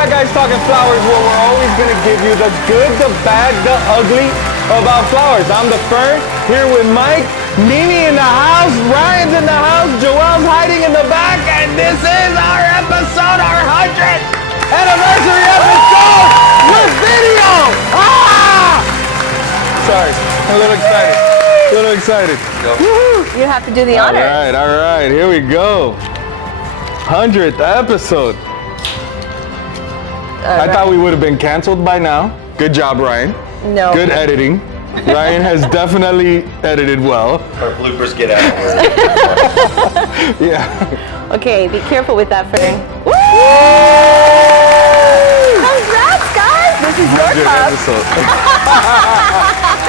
back, guys, talking flowers, where we're always gonna give you the good, the bad, the ugly about flowers. I'm the Fern, here with Mike, Mimi in the house, Ryan's in the house, Joelle's hiding in the back, and this is our episode, our 100th anniversary episode with video. Sorry, I'm a little excited. A little excited. You have to do the honor. All right, here we go. 100th episode. I thought we would have been canceled by now. Good job, Ryan. No. Good editing. Ryan has definitely edited well. Our bloopers get out of here. Yeah. Okay, be careful with that, Fern. Woo! Congrats, guys! This is your 100th cup. episode.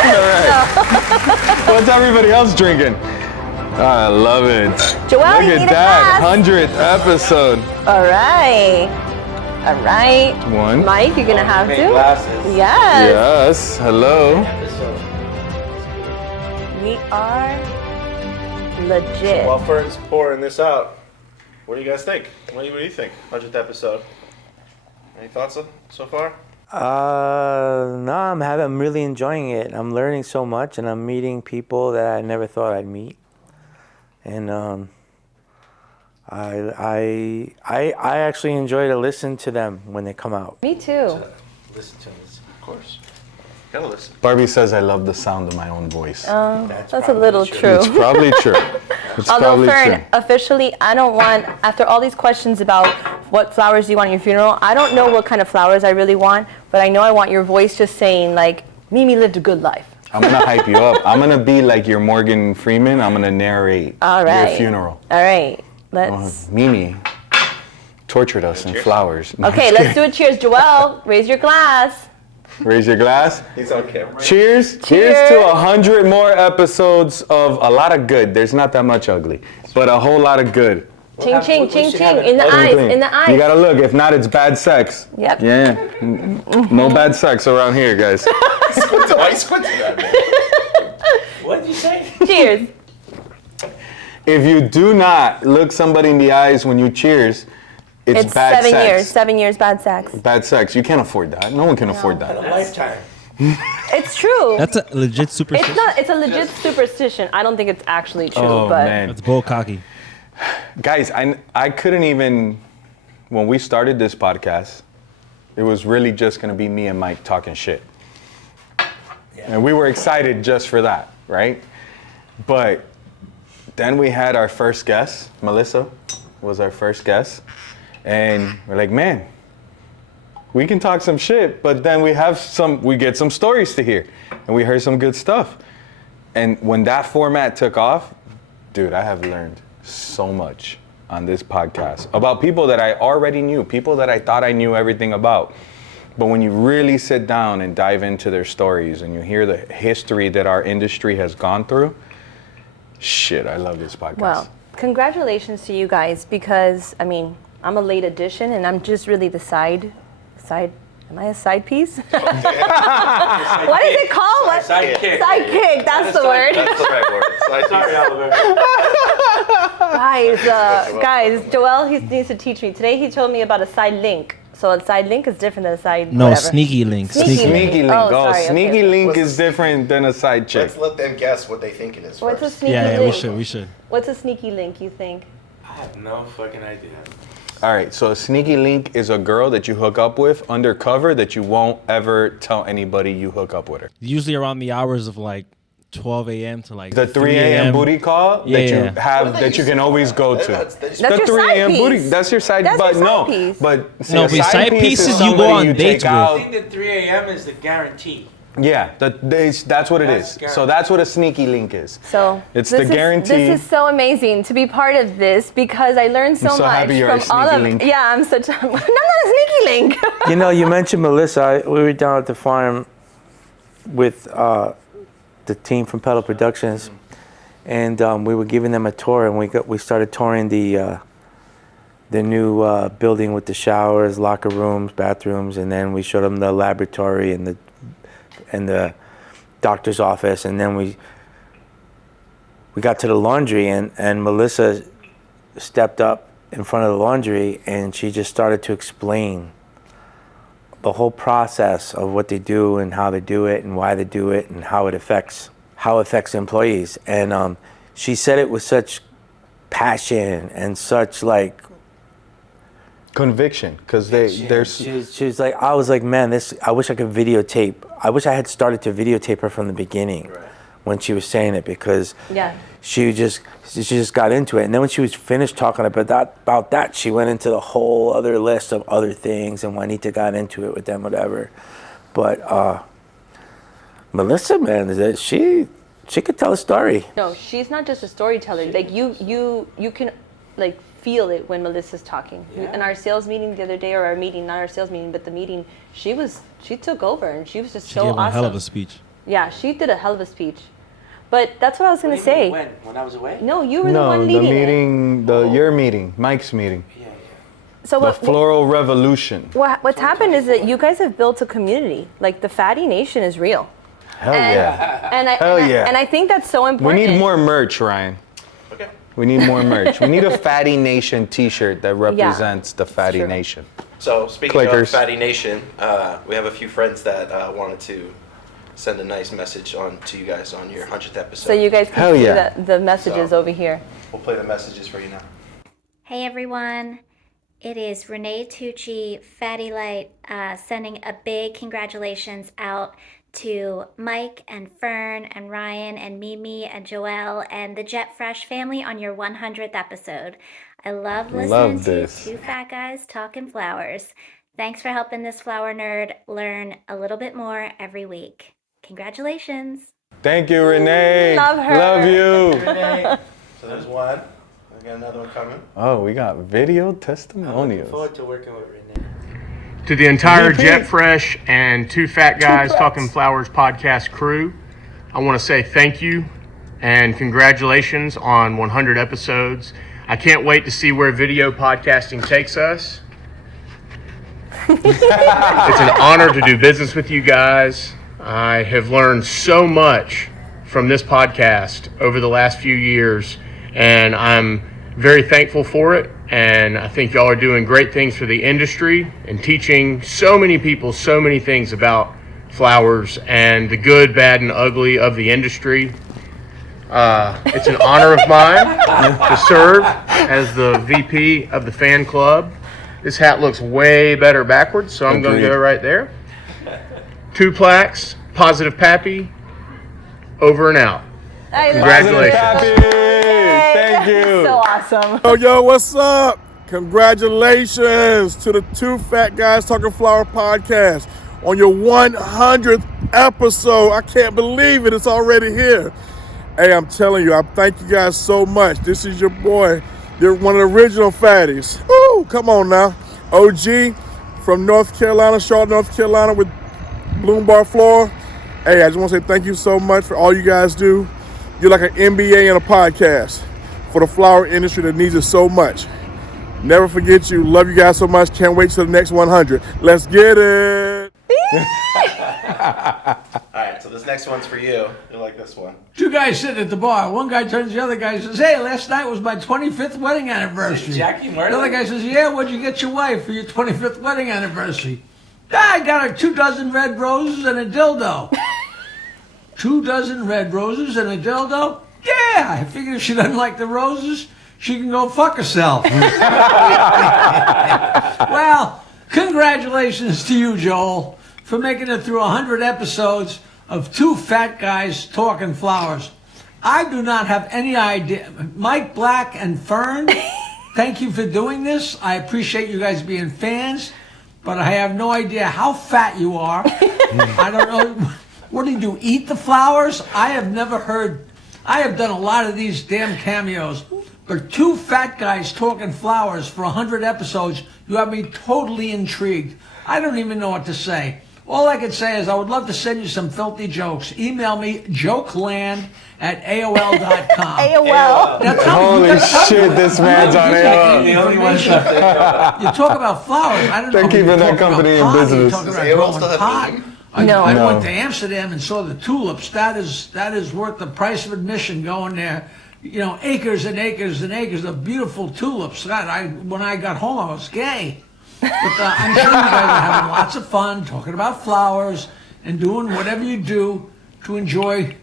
All right. What's everybody else drinking? I love it. Joelle, Look you at need a that. glass. 100th episode. All right. All right. One. Mike, you're gonna have to. Glasses. Yes. Yes. Hello. We are legit. While Fern's pouring this out, what do you guys think? What do you think? 100th episode. Any thoughts so far? No, I'm really enjoying it. I'm learning so much, and I'm meeting people that I never thought I'd meet. And I actually enjoy to listen to them when they come out. Me too. Listen to this, of course. Gotta listen. Barbie says I love the sound of my own voice. That's a little true. It's probably true. It's Although, probably Fern, true. officially, I don't want, after all these questions about what flowers do you want at your funeral, I don't know what kind of flowers I really want, but I know I want your voice just saying, like, Mimi lived a good life. I'm gonna hype you up. I'm gonna be like your Morgan Freeman. I'm gonna narrate All right. your funeral. All right. Let's. Mimi tortured us in flowers. No, Okay, I'm just let's do a cheers. Joelle, raise your glass. kidding. Raise your glass. He's on camera. Cheers. Cheers to 100 more episodes of a lot of good. There's not that much ugly, but a whole lot of good. Ching, ching, ching, should ching. have it In the Clean, eyes, clean. in the eyes. You gotta look. If not, it's bad sex. Yep. Yeah. No bad sex around here, guys. Why you squinting at me? What did you say? Cheers. If you do not look somebody in the eyes when you cheers, it's bad 7 sex. years. 7 years bad sex. Bad sex. You can't afford that. No one can afford that. A lifetime. It's true. That's a legit superstition. It's not. It's a legit superstition. I don't think it's actually true, Oh, but man. That's bull cocky. Guys, I couldn't even, when we started this podcast, it was really just going to be me and Mike talking shit. And we were excited just for that, right? But then we had our first guest, Melissa was our first guest. And we're like, man, we can talk some shit, but then we get some stories to hear. And we heard some good stuff. And when that format took off, dude, I have learned so much on this podcast about people that I already knew, people that I thought I knew everything about. But when you really sit down and dive into their stories and you hear the history that our industry has gone through, shit, I love this podcast. well, congratulations to you guys because I'm a late addition and I'm just really the side. Am I a side piece? What is it called? What? Sidekick. Sidekick. That's the word. That's the right word. Sorry, Oliver. Guys, Joelle he needs to teach me. Today he told me about a side link. So a side link is different than a side No, whatever. sneaky link. Sneaky Sneaky link. Sneaky link. Oh, Oh, sorry, sneaky okay. link What's is different than a side chick. Let's let them guess what they think it is What's a first. sneaky Yeah, link? we should. What's a sneaky link, you think? I have no fucking idea. All right, so a sneaky link is a girl that you hook up with undercover that you won't ever tell anybody you hook up with her. Usually around the hours of like 12 a.m. to like The 3 a.m. booty call Yeah, that you yeah. have that you can always go to. That's The your 3 side a.m. booty, piece. that's your side, That's but your no, side piece. but see, No, a but side piece pieces is you go somebody on you dates take with. I out. think the 3 a.m. is the guarantee. Yeah, that's what it is. That's So that's what a sneaky link is. So It's this the guarantee. This is so amazing to be part of this because I learned so, I'm so much happy you're a from all sneaky of. link. Yeah, I'm such. I'm not a sneaky link. You know, you mentioned Melissa. We were down at the farm with the team from Pedal Productions, and we were giving them a tour, and we started touring the new building with the showers, locker rooms, bathrooms, and then we showed them the laboratory and the doctor's office, and then we got to the laundry, and Melissa stepped up in front of the laundry, and she just started to explain the whole process of what they do and how they do it and why they do it and how it affects employees. And she said it with such passion and such like conviction, because there's she was like, I was like, man, I wish I could videotape. I wish I had started to videotape her from the beginning when she was saying it, because she just got into it. And then when she was finished talking about that, she went into the whole other list of other things, and Juanita got into it with them, whatever. But Melissa, man, she could tell a story. No, she's not just a storyteller. Like you can like feel it when Melissa's talking. In our sales meeting the other day, or our meeting, not our sales meeting, but the meeting, she took over, and she was just so awesome. She gave a hell of a speech. Yeah, she did a hell of a speech. But that's what I was going to say. When I was away? No, you were the one leading your meeting, Mike's meeting. Yeah. So the floral revolution. What's happened is that you guys have built a community. Like the Fatty Nation is real. Hell yeah. And I think that's so important. We need more merch, Ryan. Okay. We need more merch. We need a Fatty Nation t-shirt that represents the Fatty Nation. So speaking of Fatty Nation, we have a few friends that wanted to send a nice message on to you guys on your 100th episode. So you guys can see the messages over here. We'll play the messages for you now. Hey everyone, it is Renee Tucci, Fatty Light, sending a big congratulations out to Mike and Fern and Ryan and Mimi and Joelle and the Jet Fresh family on your 100th episode. I love listening to two fat guys talking flowers. Thanks for helping this flower nerd learn a little bit more every week. Congratulations. Thank you, Renee. Love her. Love you. Renee. So there's one. We got another one coming. Oh, we got video I'm looking testimonials. forward to working with Renee. To the entire Jet Fresh and Two Fat Guys Talking Flowers podcast crew, I want to say thank you and congratulations on 100 episodes. I can't wait to see where video podcasting takes us. It's an honor to do business with you guys. I have learned so much from this podcast over the last few years, and I'm very thankful for it. And I think y'all are doing great things for the industry and teaching so many people so many things about flowers and the good, bad, and ugly of the industry. It's an honor of mine to serve as the VP of the fan club. This hat looks way better backwards, so I'm going to go right there. 2 plaques, Positive Pappy, over and out. Congratulations. Thank you. So awesome. Yo, what's up? Congratulations to the Two Fat Guys Talking Flower podcast on your 100th episode. I can't believe it. It's already here. Hey, I'm telling you, I thank you guys so much. This is your boy. You're one of the original fatties. Woo, come on now. OG from North Carolina, Charlotte, North Carolina with Bloom Bar Floor. Hey, I just want to say thank you so much for all you guys do. You're like an MBA and a podcast for the flower industry that needs it so much. Never forget you. Love you guys so much. Can't wait till the next 100. Let's get it. All right, so this next one's for you. You like this one. 2 guys sitting at the bar. One guy turns to the other guy and says, "Hey, last night was my 25th wedding anniversary." Jackie Murray? The other guy says, "Yeah, what'd you get your wife for your 25th wedding anniversary?" "I got her 2 dozen red roses and a dildo." 2 dozen red roses and a dildo? Yeah, I figured if she doesn't like the roses, she can go fuck herself. Well, congratulations to you, Joel, for making it through 100 episodes of Two Fat Guys Talking Flowers. I do not have any idea. Mike Black and Fern, thank you for doing this. I appreciate you guys being fans, but I have no idea how fat you are. I don't know. What do you do, eat the flowers? I have never heard. I have done a lot of these damn cameos, but Two Fat Guys Talking Flowers for 100 episodes, you have me totally intrigued. I don't even know what to say. All I can say is I would love to send you some filthy jokes. Email me, jokeland@aol.com. AOL. Now tell me, Holy shit, this man's on AOL. The only one left there. You talk about flowers. I don't know. They're if you're keeping that talking company about in pot, you're business. talking Does about AOL growing still have pot. medium? I No. went to Amsterdam and saw the tulips. That is worth the price of admission going there. You know, acres and acres and acres of beautiful tulips. God, when I got home, I was gay. But I'm sure you guys are having lots of fun talking about flowers and doing whatever you do to enjoy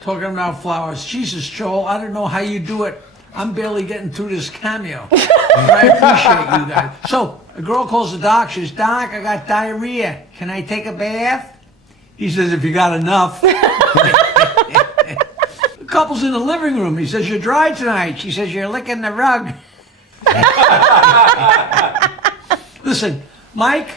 talking about flowers. Jesus, Joel, I don't know how you do it. I'm barely getting through this cameo. But I appreciate you guys. So, a girl calls the doc. She says, Doc, I got diarrhea. Can I take a bath? He says, if you got enough. The couple's in the living room. He says, you're dry tonight. She says, you're licking the rug. Listen, Mike,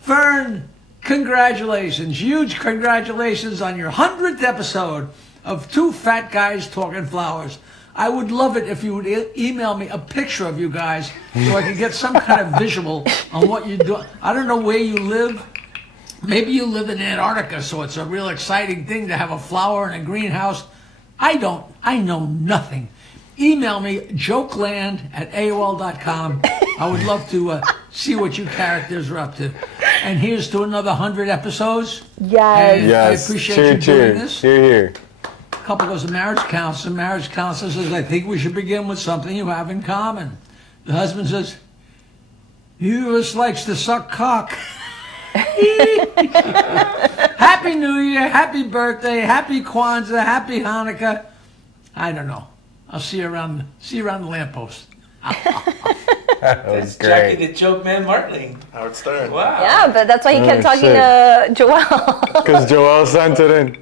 Fern, congratulations. Huge congratulations on your 100th episode of Two Fat Guys Talking Flowers. I would love it if you would email me a picture of you guys so I could get some kind of visual on what you do. I don't know where you live. Maybe you live in Antarctica, so it's a real exciting thing to have a flower in a greenhouse. I don't. I know nothing. Email me, jokeland@aol.com. I would love to see what you characters are up to. And here's to another 100 episodes. Yes. And I appreciate you doing this. Cheer, here. Couple goes to marriage counselor. Marriage counselor says, I think we should begin with something you have in common. The husband says, he just likes to suck cock. Happy New Year, happy birthday, happy Kwanzaa, happy Hanukkah. I don't know. I'll see you around the lamppost. That was That's Jackie great. the Joke Man Martling. Howard Stern. Wow. Yeah, but that's why he kept talking shit. to Joelle. Because Joel sent it in.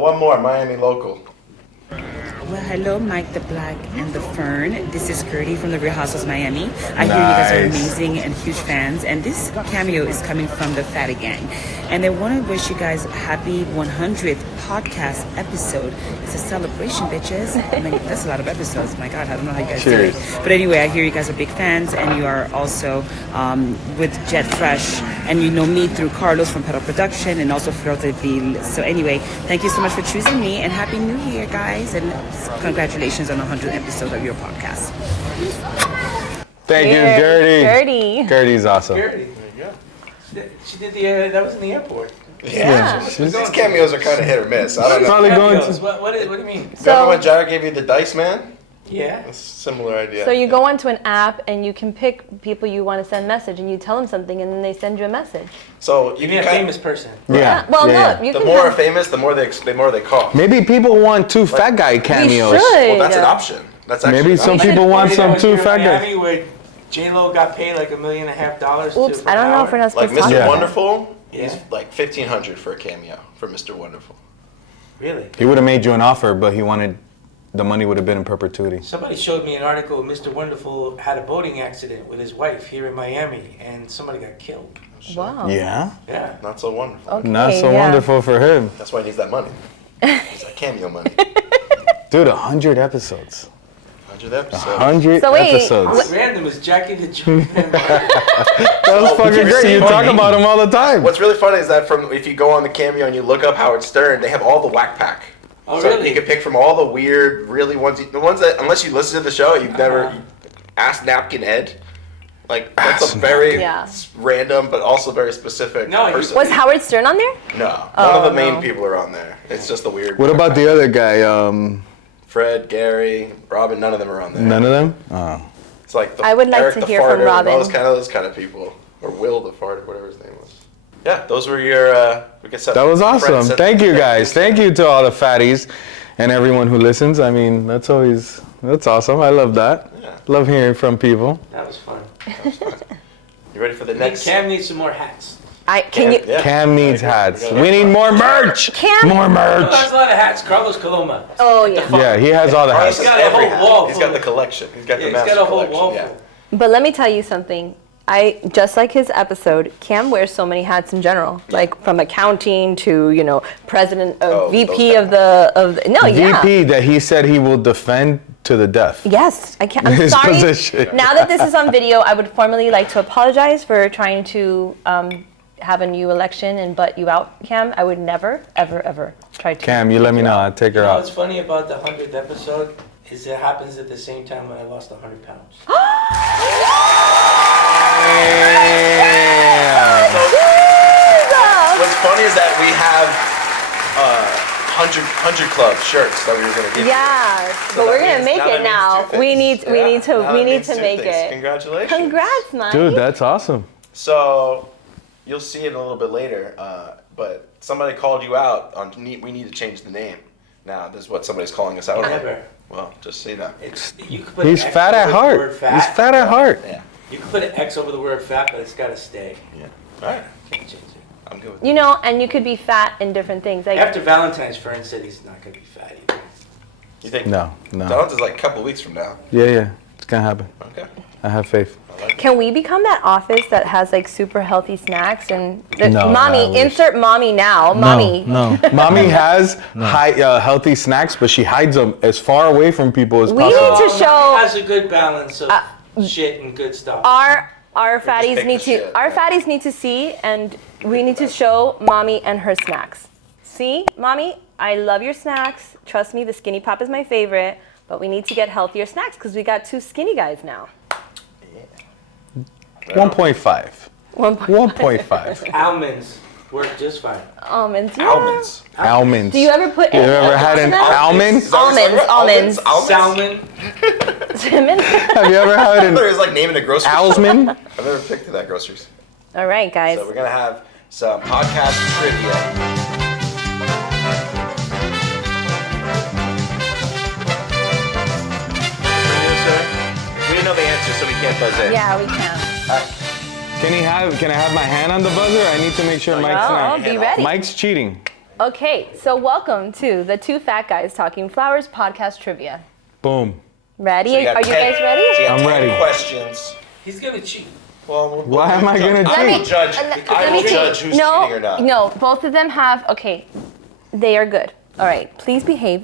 One more, Miami local. Well, hello, Mike the Black and the Fern. This is Gertie from the Real Housewives of Miami. I hear you guys are Nice. amazing and huge fans, and this cameo is coming from the Fatty Gang. And I want to wish you guys a happy 100th podcast episode. It's a celebration, bitches. I mean, that's a lot of episodes. My God, I don't know how you guys Cheers. do it. But anyway, I hear you guys are big fans, and you are also with Jet Fresh, and you know me through Carlos from Pedal Production, and also Froteville. So anyway, thank you so much for choosing me, and Happy New Year, guys, and congratulations on the 100th episode of your podcast. Thank you, Cheers. Gertie. Gertie. Gertie's awesome. Gertie. She did that was in the airport. Yeah. These cameos are kind of hit or miss. I don't know. Probably going Cameos, to. what do you mean? Remember when Jared gave you the dice, man? Yeah. It's a similar idea. So you go onto an app and you can pick people you want to send a message, and you tell them something, and then they send you a message. So You mean a famous person. Yeah. Well, yeah. no, you The can more have- famous, the more they cost. Maybe people want two fat guy cameos. should. Well, that's an option. That's actually Maybe an some option. people want some two fat guys. Miami where J-Lo got paid like $1.5 million. Oops, I don't know if we're not Like supposed to talk Mr. about Wonderful, Yeah. he's like $1,500 for a cameo for Mr. Wonderful. Really? He would have made you an offer, but he wanted the money would have been in perpetuity. Somebody showed me an article. Mr. Wonderful had a boating accident with his wife here in Miami, and somebody got killed. that. Wow. Yeah. Yeah. Not so wonderful. Okay, Not so yeah. wonderful for him. That's why he needs that money. It's that cameo money. Dude, 100 episodes. 100 episodes. 100 So wait, episodes. It's random as Jackie the Joke Man. That was fucking great. You talk about him all the time. What's really funny is that if you go on the cameo and you look up Howard Stern, they have all the whack pack. Oh, So really? you can pick from all the weird, really ones, the ones that, unless you listen to the show, you've never asked Napkin Ed. Like, that's a very Yeah. random, but also very specific No, person. Was Howard Stern on there? No, none of the main no. people are on there. It's just the weird. What about the other guy? Fred, Gary, Robin? None of them are on there. None of them? Oh. It's like the I would like Eric to the hear from Farter, Robin. Those kind of people, or Will the Farter, whatever his name was. Yeah, those were your. We can set. That was friends awesome. set- Thank you guys. Thank you to all the fatties and everyone who listens. I mean, that's awesome. I love that. Yeah. Love hearing from people. That was fun. You ready for the I think next? Cam needs some more hats. Can you? Yeah. Cam needs hats. We We need more merch. Cam? More Who merch. has a lot of hats? Carlos Coloma. Oh yeah. Yeah, he has all the He's hats. got a every whole hat. wall He's full got the of- collection. He's got Yeah, the he's master got a whole collection. wall Yeah. full. But let me tell you something. Just like his episode, Cam wears so many hats in general, like from accounting to president, Oh, VP those of the. No, yeah. VP that he said he will defend to the death. Yes, I can't. I'm His sorry. position. Now that this is on video, I would formally like to apologize for trying to have a new election and butt you out, Cam. I would never, ever, ever try to. Cam, you let me know. I'll take You her know what's out. funny about the 100th episode is it happens at the same time when I lost 100 pounds. What's funny is that we have 100 Club shirts that we were gonna give. Yeah, So but we're that gonna means- make now that it now. means two We things. need Now to that we need means to two make things. it. Congratulations. Congrats, Mike. Dude, that's awesome. So you'll see it a little bit later, but somebody called you out on we need to change the name. Now, this is what somebody's calling us out on. Never. Well, just say that. You could put He's an X fat at over the heart. word fat. He's fat at heart. Yeah. You could put an X over the word fat, but it's got to stay. Yeah. All right. Can't change it. I'm good with that. You know, and you could be fat in different things. Like After Valentine's, Fern said he's not going to be fat either. You think? No. Valentine's like a couple weeks from now. Yeah. It's gonna happen. Okay. I have faith. can we become that office that has like super healthy snacks and No, mommy, I wish. insert mommy now. Mommy. No. Mommy has healthy snacks, but she hides them as far away from people as We possible. need to show Has a good balance of shit and good stuff. our just fatties pick need the to shit, our yeah. fatties need to see, and we need to show mommy and her snacks. See, mommy, I love your snacks. Trust me, the skinny pop is my favorite, but we need to get healthier snacks because we got two skinny guys now. 1.5. 1.5. Almonds work just fine. Almonds. Yeah. Almonds. Almonds. Do you ever put? You ever had an almond? Is that what it's like? Almonds. Salmon. Salmon. Have you ever had I an thought it was like naming a grocery store. Alsman? I've never picked that groceries. All right, guys. So we're gonna have some podcast trivia. We didn't know the answer, so we can't buzz in. Yeah, we can. Can I have my hand on the buzzer? I need to make sure Mike's Oh, not. be ready. Mike's cheating. Okay, so welcome to the Two Fat Guys Talking Flowers podcast trivia. Boom. Ready? So Are you guys ready? So you got I'm 10 ready. questions. He's gonna cheat. Well, Why am I gonna I will cheat? judge. I will judge who's cheating or not. No, both of them have. Okay, they are good. All right, please behave.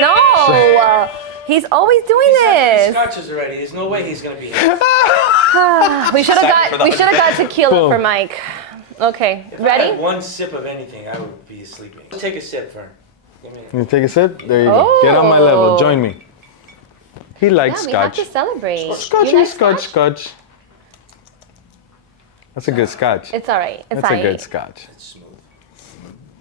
No, he's always doing He's had this. three scotches already. There's no way he's gonna be. We should have Second for got. the We should have got tequila Boom. for Mike. Okay, If I had ready? one sip of anything, I would be sleeping. Take a sip, Fern. Give me You take a sip? There you go. Get on my level. Join me. He likes Yeah, we have scotch. to celebrate. Scotchy, You like scotch. That's a good scotch. It's all right. It's That's a fine. good scotch. It's smooth.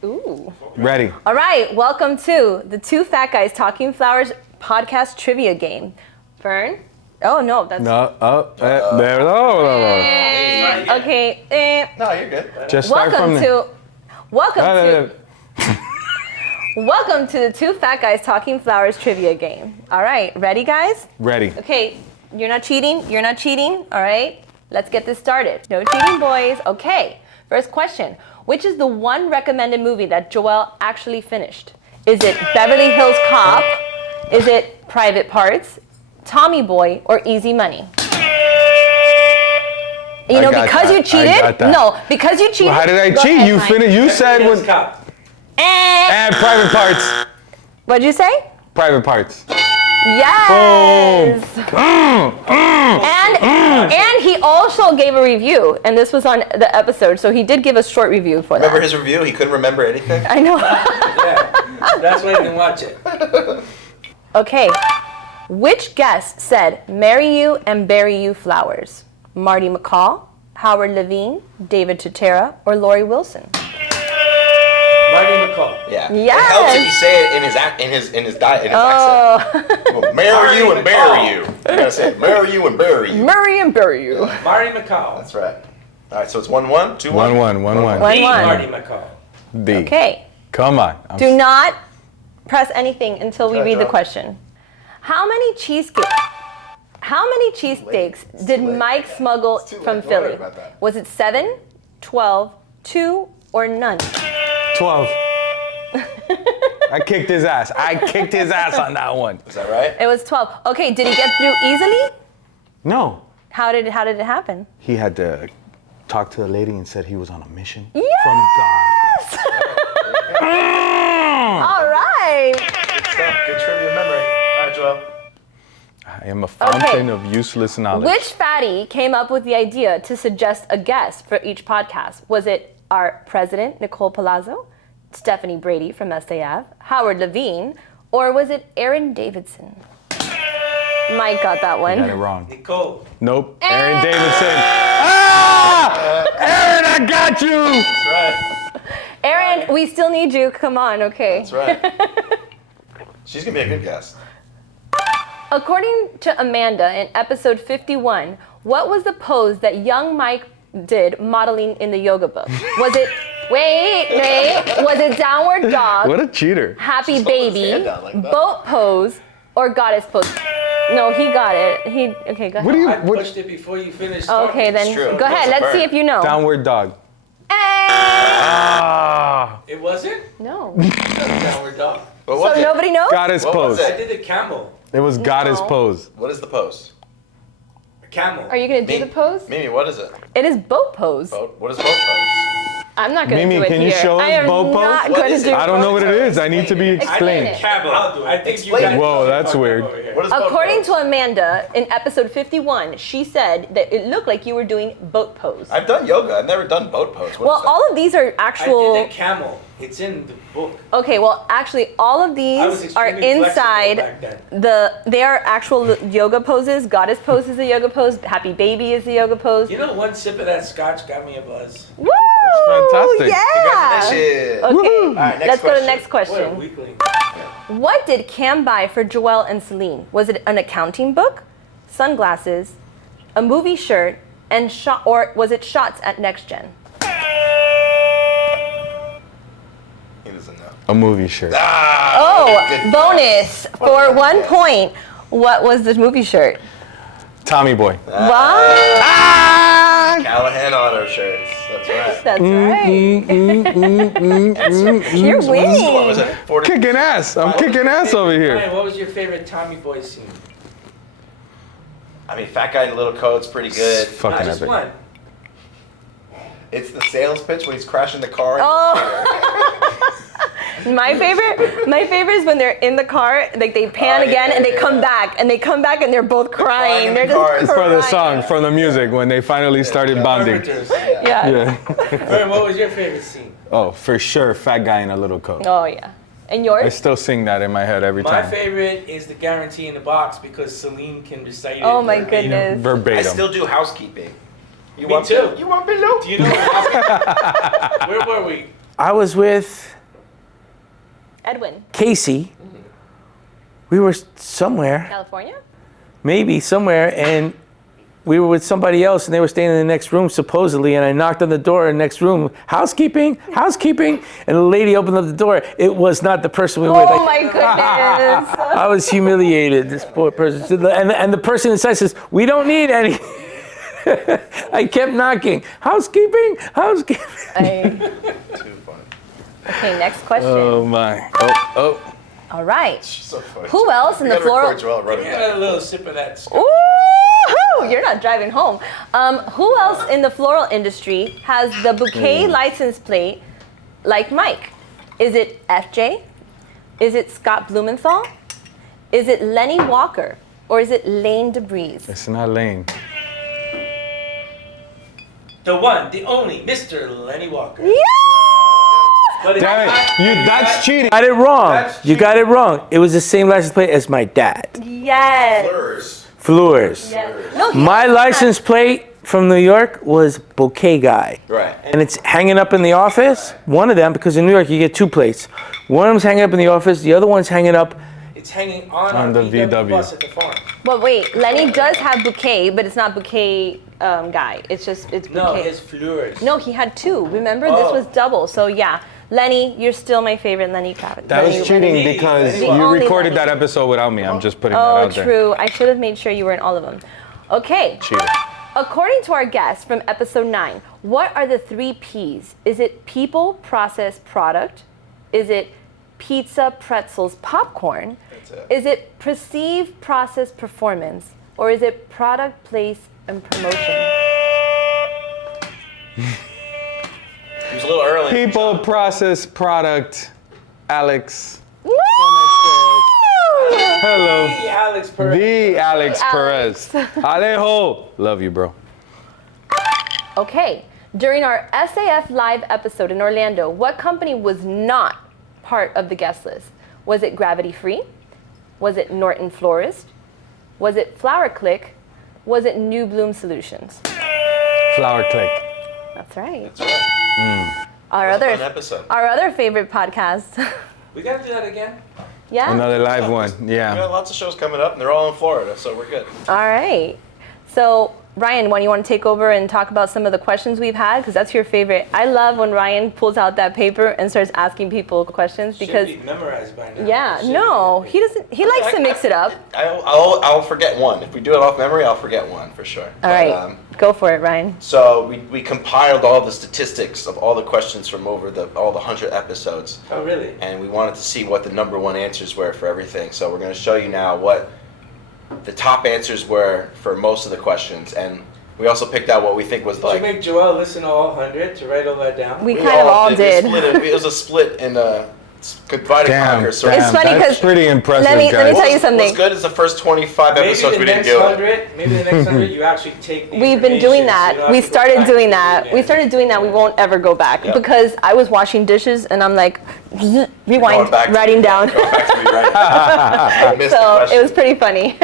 Ooh. Ready? All right, welcome to the Two Fat Guys Talking Flowers podcast trivia game. Fern? Oh no, that's No, there. No. okay. No, you're good. Just start Welcome from there. to welcome to the Two Fat Guys Talking Flowers trivia game. All right, ready, guys? Ready. Okay, you're not cheating. You're not cheating. All right, let's get this started. No cheating, boys. Okay, first question. Which is the one recommended movie that Joel actually finished? Is it Beverly Hills Cop? Is it Private Parts, Tommy Boy, or Easy Money? You know, got because that. you I cheated. got that. No, because you cheated. Well, how did I Go cheat? ahead, You Mike. finished. You said Beverly Hills when. Cop. And And Private Parts. what'd you say? Private Parts. Yes. And he also gave a review, and this was on the episode, so he did give a short review for that. Remember his review? He couldn't remember anything. I know. Yeah, that's why I didn't watch it. Okay. Which guest said "Marry you and bury you flowers"? Marty McCall, Howard Levine, David Tutera, or Lori Wilson? Marty McCall. Yeah. Yes. It helps if you say it in his accent. Oh. Well, marry you and bury you. You gotta say it. Marry you and bury you. Marry and bury you. Marty McCall. That's right. All right, so it's 1-1, 2-1. 1-1, 1-1. One, The one. Marty McCall. B. Okay. Come on. Do not press anything until we Good read the job. question. How many cheesesteaks did too late. Mike smuggle It's too late. from Don't worry Philly? about that. Was it 7, 12, 2, or none? 12. I kicked his ass. On that one. Is that right? It was 12. Okay, did he get through easily? No. How did it happen? He had to talk to the lady and said he was on a mission Yes! from God. All right. Good stuff. Good trivia memory. All right, Joel. I am a fountain of useless knowledge. Which fatty came up with the idea to suggest a guest for each podcast? Was it our president, Nicole Palazzo, Stephanie Brady from SAF, Howard Levine, or was it Aaron Davidson? Mike got that one. Got it wrong. Nicole. Nope. Aaron Davidson. Ah! Aaron, I got you. That's right. Aaron, we still need you. Come on, okay. That's right. She's gonna be a good guest. According to Amanda in episode 51, what was the pose that young Mike did modeling in the yoga book? Was it was it downward dog, What a cheater. happy Just hold his baby, hand out like that. boat pose, or goddess pose? No, he got it. Okay, go ahead. What do you? I What, pushed it before you finished. Okay, talking. then true. go ahead. That's a Let's see bird. if you know. downward dog. Ah. It wasn't? No. Downward dog. What So was it? nobody knows? Goddess What was pose. I did the camel. It was goddess No. pose. What is the pose? A camel. Are you gonna do the pose? Mimi, what is it? It is boat pose. Boat? What is boat pose? I'm not gonna Mimi, do it can you here. show us I am boat pose? not What gonna is do it? I don't know what it is. I need to be Explain explained. it. Camel. I'll do it. I think Explain you it. guys Whoa, that's fucked up weird. over here. What is boat According pose? to Amanda, in episode 51, she said that it looked like you were doing boat pose. I've done yoga. I've never done boat pose. What Well, is that? all of these are I actual. did the camel. It's in the book. Okay, well, actually, all of I was these are extremely flexible inside back then. they are actual yoga poses. Goddess pose is a yoga pose. Happy baby is a yoga pose. You know, one sip of that scotch got me a buzz. Woo! fantastic. Yeah. Congratulations. Okay, All right, next let's go to the question. next What a question. weakling. What did Cam buy for Joelle and Celine? Was it an accounting book, sunglasses, a movie shirt, and or was it shots at Next Gen? He doesn't know. A movie shirt. Oh, good bonus for 1 point. What was the movie shirt? Tommy Boy. Wow, Callahan auto shirts. That's right. that's right. You're What was winning. it? 40? Kicking ass. I'm kicking ass over here. Ryan, what was your favorite Tommy Boy scene? I mean, fat guy in a little coat's pretty good. Fucking Not just epic. one. It's the sales pitch when he's crashing the car. My favorite is when they're in the car, like they pan Oh, again yeah, and they yeah, come yeah. back and they come back and they're both crying in crying. the They're car. just It's For the crying. song, for the music, when they finally started bonding. Arbiters. Yeah. Yeah. Vern, what was your favorite scene? Oh, for sure, fat guy in a little coat. Oh yeah. And I yours? still sing that in my head every My time. favorite is the guarantee in the box because Celine can recite it. Oh my verbatim. goodness. I Verbatim. still do housekeeping. You Me want too. You want below? Do you know where were we? I was with Edwin, Casey. We were somewhere, California? maybe somewhere, and we were with somebody else, and they were staying in the next room supposedly. And I knocked on the door in the next room, housekeeping, housekeeping, and the lady opened up the door. It was not the person we were with. Oh my goodness. I was humiliated. This poor person, and the person inside says, "We don't need any." I kept knocking. Housekeeping, housekeeping. Too fun. Okay, next question. Oh my. Oh. All right. So funny. Who else in We the gotta record floral? Joelle running Get back. a little sip of that. scotch. Ooh, you're not driving home. Who else in the floral industry has the bouquet license plate like Mike? Is it FJ? Is it Scott Blumenthal? Is it Lenny Walker? Or is it Lane DeBreeze? It's not Lane. The one, the only, Mr. Lenny Walker. Yeah! But it's Damn not- it. That's cheating. Got it wrong. That's You got it wrong. It was the same license plate as my dad. Yes. Blurs. Fleurs. Yes. No, My license plate from New York was Bouquet Guy. Right. And it's hanging up in the office. One of them, because in New York you get two plates. One of them's hanging up in the office. The other one's hanging up. It's hanging on On our the VW VW. bus at the farm. But wait, Lenny does have bouquet, but it's not bouquet guy. It's bouquet. No, it's Fleurs. No, he had two. Remember, this Oh. was double. So yeah, Lenny, you're still my favorite Lenny Kravitz. That was Lenny- cheating Lenny- because The you only recorded Lenny. that episode without me. I'm just putting that Oh, out there. true. I should have made sure you were in all of them. Okay. Cheater. According to our guest from episode 9, what are the 3 P's? Is it people, process, product? Is it pizza, pretzels, popcorn? That's it. Is it perceive, process, performance? Or is it product, place, and promotion? He was a little early. People, process, product, Alex. Woo! Hello. Hey, Alex Perez. The Alex Alex. Perez. Alejo. Love you, bro. Okay, during our SAF live episode in Orlando, what company was not part of the guest list? Was it Gravity Free? Was it Norton Florist? Was it Flower Click? Was it New Bloom Solutions? Flower Click. That's right. That's right. Our That was a other, fun episode. our other favorite podcast. We gotta do that again. Yeah. Another live one. We Yeah. got lots of shows coming up, and they're all in Florida, so we're good. All right. So Ryan, when you want to take over and talk about some of the questions we've had, because that's your favorite. I love when Ryan pulls out that paper and starts asking people questions because should be memorized by now. yeah, no, he doesn't. He likes to mix it up. I'll forget one. If we do it off memory, I'll forget one for sure. All right, go for it, Ryan. So we compiled all the statistics of all the questions from over all the 100 episodes. Oh, really? And we wanted to see what the number one answers were for everything. So we're going to show you now what the top answers were for most of the questions, and we also picked out what we think was Did you make Joel listen to all 100 to write all that down? We kind of all did. It was a split in divide and conquer. So it's funny because pretty impressive. Let me tell you something. What's good is the first 25 episodes we didn't do it. Maybe the next 100 you actually take the We've been doing that. We started doing that. We started doing that. We won't ever go back because I was washing dishes and I'm like, rewind, writing down. So it was pretty funny.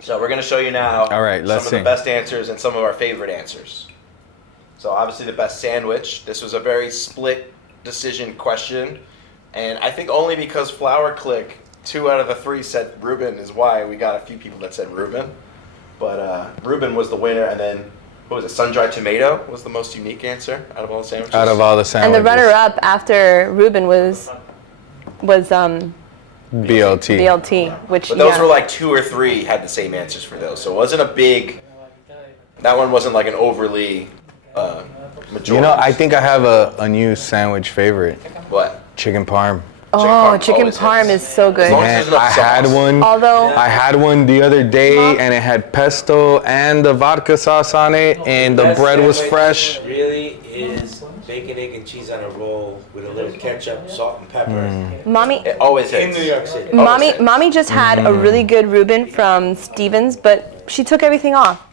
So we're going to show you now All right, let's some of the best answers and some of our favorite answers. So obviously the best sandwich. This was a very split decision question. And I think only because Flower Click, 2 out of the 3 said Reuben is why we got a few people that said Reuben. But Reuben was the winner, and then, what was it, sun-dried tomato was the most unique answer out of all the sandwiches? Out of all the sandwiches. And the runner-up after Reuben was BLT. BLT, which But those were like 2 or 3 had the same answers for those. So it wasn't a big, that one wasn't like an overly majority. You know, I think I have a new sandwich favorite. What? Chicken parm. Oh, chicken parm is so good. Man, I had one. I had one the other day, and it had pesto and the vodka sauce on it, and the bread was fresh. Really is bacon, egg, and cheese on a roll with a little ketchup, salt, and pepper. Mommy, it always hits. In New York City. Mommy just had a really good Reuben from Stevens, but she took everything off.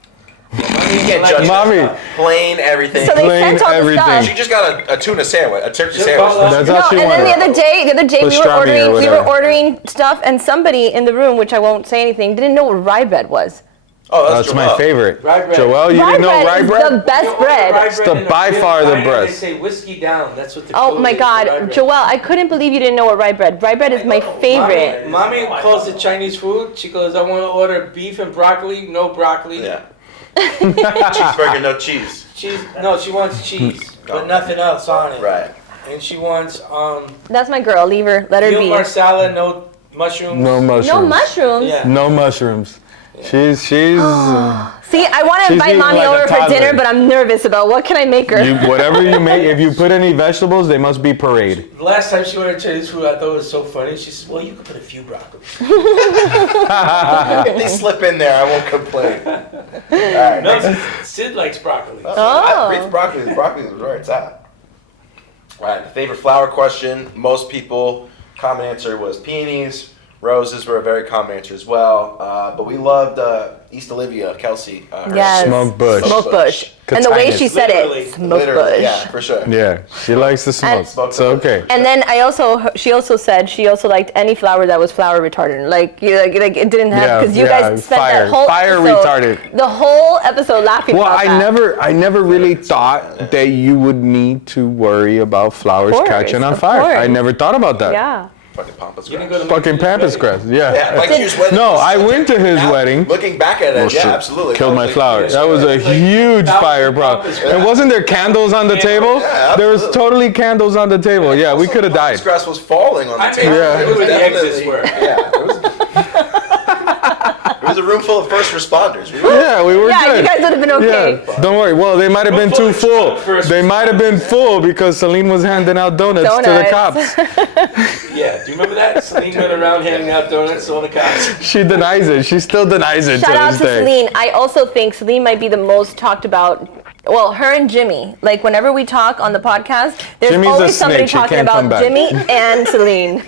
You can't judge Mommy. Plain everything. So they sent all the stuff. She just got a tuna sandwich, a turkey sandwich. That's all she and wanted. then the other day we were ordering stuff, and somebody in the room, which I won't say anything, didn't know what rye bread was. Oh, that's my favorite. Rye bread. Joel, you didn't know rye bread? Is the best bread. It's by far the They best. say whiskey down. That's what the Oh code my is for rye God, bread. Joel, I couldn't believe you didn't know what rye bread. Rye bread is my favorite. Mommy calls it Chinese food. She goes, I want to order beef and broccoli. No broccoli. Yeah. Cheeseburger, no cheese. Cheese. No, she wants cheese, but nothing else on it. Right. And she wants That's my girl. Leave her. Let her veal be. marsala, no mushrooms. No mushrooms. No mushrooms. Yeah. No mushrooms. She's See, I want to She's invite eating Mommy like a over for toddler. dinner, but I'm nervous about what can I make her. whatever you make. If you put any vegetables, they must be parade. The last time she ordered Chinese food, I thought it was so funny. She says, well, you could put a few broccoli. If they slip in there, I won't complain. All right. No, Sid likes broccoli. Broccoli is where it's at. All right, the favorite flower question. Most people, common answer was peonies. Roses were a very common answer as well. But we loved East Olivia, Kelsey. Yes. Smoke bush. Smoke bush. And the way she said it, smoke bush. Yeah, for sure. Yeah, she likes to smoke. So okay. And then she also said she also liked any flower that was flower retardant. Like it didn't have because you guys spent that whole episode, retardant. the whole episode laughing about that. I never really thought that you would need to worry about flowers catching on fire. I never thought about that. Yeah. Fucking pampas grass. Fucking pampas grass. Yeah. Like he was wedding. No, I went to his wedding. Looking back at it, yeah, absolutely. Killed my flower. That was a huge fire problem. And wasn't there candles on the table? Yeah, there was totally candles on the table. Yeah, we could have died. Pampas grass was falling on the table. Yeah. It was Where the definitely- exits were. Yeah. It was a room full of first responders. Yeah, we were Yeah, good. you guys would have been okay. Yeah, don't worry. Well, they might have been too full. They might have been full because Celine was handing out donuts to the cops. Yeah, do you remember that? Celine went around handing out donuts to all the cops. She denies it. She still denies it Shout to out this to day. Celine. I also think Celine might be the most talked about. Well, her and Jimmy. Like whenever we talk on the podcast, there's Jimmy's a always somebody snitch. He talking can't come about back. Jimmy and Celine.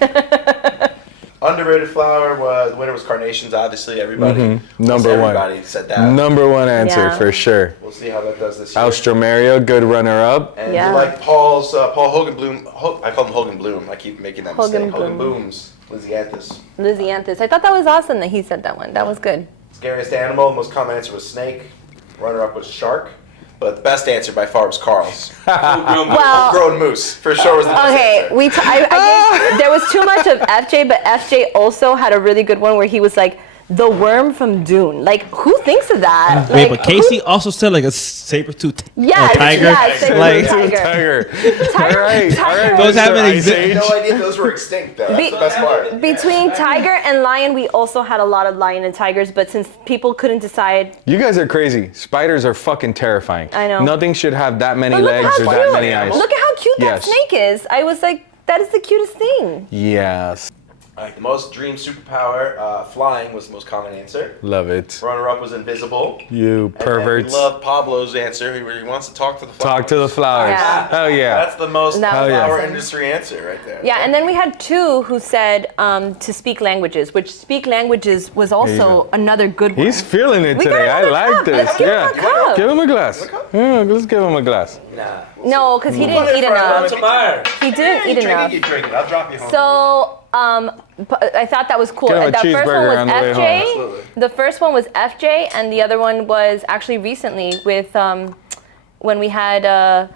Underrated flower was, the winner was carnations, obviously. Everybody said that. Number one answer for sure. We'll see how that does this year. Alstroemeria, good runner-up. And you like Paul Hogan Bloom. I call him Hogan Bloom. I keep making that Hogan mistake. Hogan Bloom. Booms. Lysianthus. Lysianthus. I thought that was awesome that he said that one. That was good. Scariest animal, most common answer was snake. Runner-up was shark. But the best answer by far was Carl's. Well, Grown moose, for sure was the best answer. Okay, I gave, there was too much of FJ, but FJ also had a really good one where he was like, the worm from Dune. Like, who thinks of that? Wait, Like, but Casey also said like a saber-tooth Yes, tiger. yes, saber-tooth like, tiger. All right. Those haven't Mr. Ice existed. Age. No idea those were extinct though. That's the best part. Between tiger and lion, we also had a lot of lion and tigers, but since people couldn't decide. You guys are crazy. Spiders are fucking terrifying. I know. Nothing should have that many But look legs how or that cute. many eyes. Look at how cute Yes. that snake is. I was like, that is the cutest thing. Yes. All right, the most dream superpower, flying was the most common answer. Love it. Runner-up was invisible. You And perverts. we love Pablo's answer. He really wants to talk to the flowers. Talk to the flowers. Yeah. Hell yeah. That's the most That was flower awesome. industry answer right there. Yeah, and then we had two who said to speak languages, which speak languages was also another good one. He's feeling it We got today. I another like cup. this. Let's give him a cup. Give him a glass. Yeah, let's give him a glass. Nah. No, because he Put didn't it eat in front of enough. him. Tomorrow. He didn't eat You drink enough. it, you drink it. I'll drop you home. So I thought that was cool. Get him a That first one cheeseburger was on the way home. FJ. Absolutely. The first one was FJ, and the other one was actually recently with when we had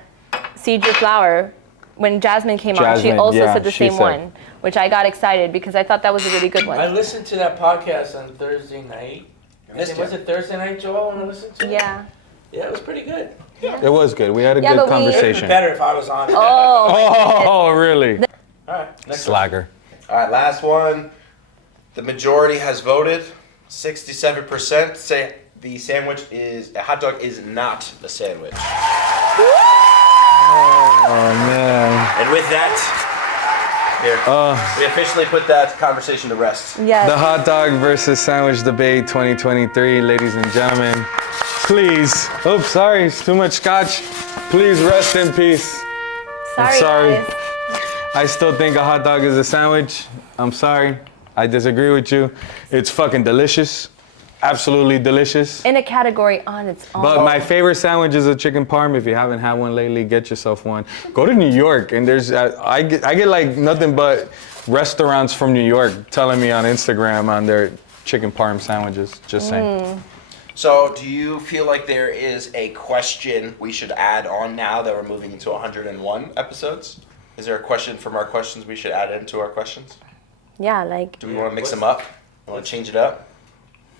Seed Your Flower. When Jasmine came on, she Jasmine, also yeah, said the she same said. one, which I got excited because I thought that was a really good I one. listened to that podcast on Thursday night. Was it Thursday night, Joel, when I listened to it? Yeah. Yeah, it was pretty good. It was good. We had a Yeah, good but we- It would be conversation. better if I was on it. Oh. Oh, really? All right, next one. Slagger. All right, last one. The majority has voted. 67% say the a hot dog is not a sandwich. Oh, man. And with that, here, we officially put that conversation to rest. Yes. The hot dog versus sandwich debate 2023, ladies and gentlemen. Please. Oops, sorry. It's too much scotch. Please rest in peace. Sorry, guys. I still think a hot dog is a sandwich. I'm sorry. I disagree with you. It's fucking delicious. Absolutely delicious. In a category on its own. But my favorite sandwich is a chicken parm. If you haven't had one lately, get yourself one. Go to New York, and there's I get like nothing but restaurants from New York telling me on Instagram on their chicken parm sandwiches. Just saying. So, do you feel like there is a question we should add on now that we're moving into 101 episodes? Is there a question from our questions we should add into our questions? Yeah, like. Do we want to mix them up? Want to change it up?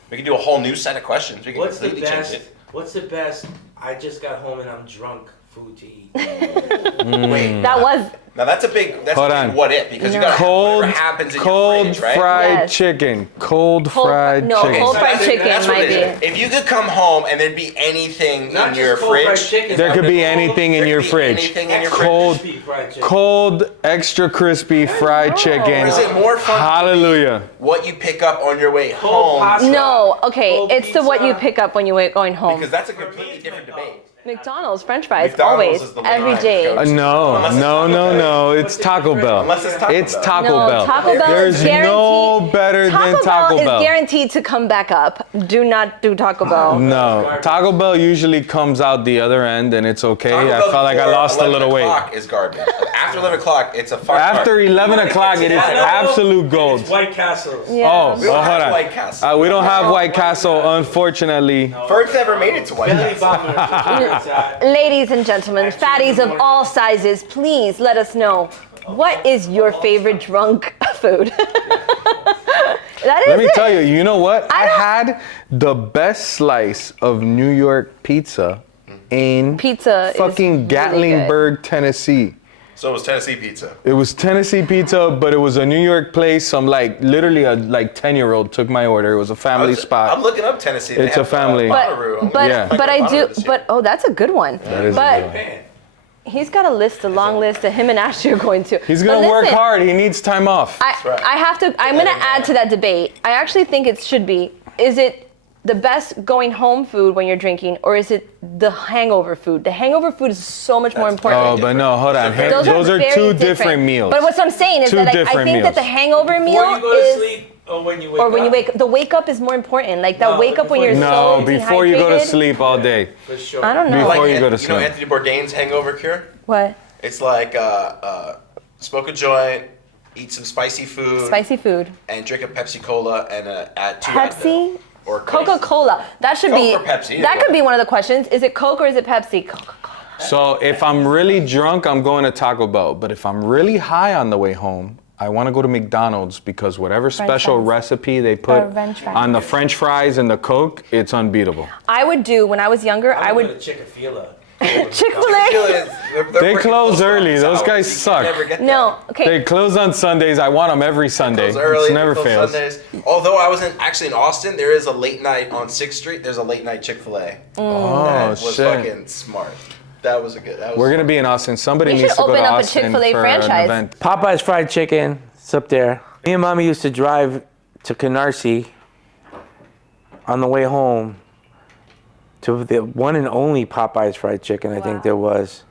We can do a whole new set of questions. We can What's the completely change best? it. What's the best? I just got home and I'm drunk. Food to eat. Wait, That was. now that's a big Hold on. what if, because you got Cold, whatever happens in cold your fridge, right? fried Yes. chicken. Cold fried no, chicken. cold fried that's- chicken that's what might it is. be. If you could come home and there'd be anything Not in just your cold fried fridge, chicken, There but could be cold- anything in there your could be fridge. anything in your extra Cold, crispy fried chicken. cold, extra crispy fried chicken. Is it more fun? Hallelujah. What you pick up on your way Cold home? pasta. No, okay, Cold it's the what you pizza. pick up when you're going home. Because that's a completely different debate. McDonald's, French fries, McDonald's always, is the every line. day. Unless it's No. It's Taco Bell. Unless it's Taco It's Bell. Taco No, Bell. Taco Bell There's is guaranteed. no better than Taco Bell. is guaranteed to come back up. Do not do Taco Bell. No, Taco Bell usually comes out the other end, and it's okay. Taco I Bell felt like I before lost a 11 little weight. o'clock is garbage. After 11 o'clock, it's a fun After 11 o'clock, it is absolute gold. It's White Castles. Yeah. Oh, We don't have hold on. White Castle. We don't have White Castle, unfortunately. Ferg's never made it to White Belly Castle. bomber. Ladies and gentlemen, fatties of all sizes, please let us know, what is your favorite drunk food? That is Let me it. tell you, you know what? I don't- had the best slice of New York pizza in Pizza is fucking really Gatlinburg, Tennessee. So it was Tennessee pizza. It was Tennessee pizza, but it was a New York place. Some literally a 10-year-old took my order. It was a family spot. I'm looking up Tennessee. They It's a have, family. Bonnaroo. I'm But gonna Yeah. check but out I do Bonnaroo this year. but oh, that's a good one. That is a But good one. he's got a long list that him and Ashley are going to. He's But gonna work listen, hard. He needs time off. I'm gonna add to that debate. I actually think it should be, is it the best going home food when you're drinking, or is it the hangover food? The hangover food is so much more important. Oh, but no, hold on. Those are very two different meals. But what I'm saying is Two that I different think that meals. the hangover meal Before you go to is, sleep or when you wake or when up. you wake, the wake up is more important. Like that No, wake up when you're No, so before you go to dehydrated. sleep all day. For sure. I don't know. Before you go to You know sleep. Anthony Bourdain's hangover cure? What? It's like smoke a joint, eat some spicy food, Spicy food. and drink a Pepsi Cola and add 2 Pepsi? Advil. Or Coke. Coca-Cola. That should Coke be. or Pepsi, That either could be one of the questions. Is it Coke or is it Pepsi? Coca-Cola. So if I'm really drunk, I'm going to Taco Bell. But if I'm really high on the way home, I want to go to McDonald's because whatever special fries. recipe they put French fries. on the French fries and the Coke, it's unbeatable. I would do when I was younger. I would Chick-fil-A. Chick-fil-A. They close early. Those guys suck. No, okay. They close on Sundays. I want them every Sunday. Early, It never close fails. Sundays. Although I was actually in Austin, there is a late night on 6th Street. There's a late night Chick-fil-A. Oh, that was shit. fucking smart. That was a good. That was We're going to be in Austin. Somebody We needs should to go open to up a Austin Chick-fil-A for franchise. an event. Popeye's fried chicken. It's up there. Me and Mommy used to drive to Canarsie on the way home to the one and only Popeye's fried chicken I think there was.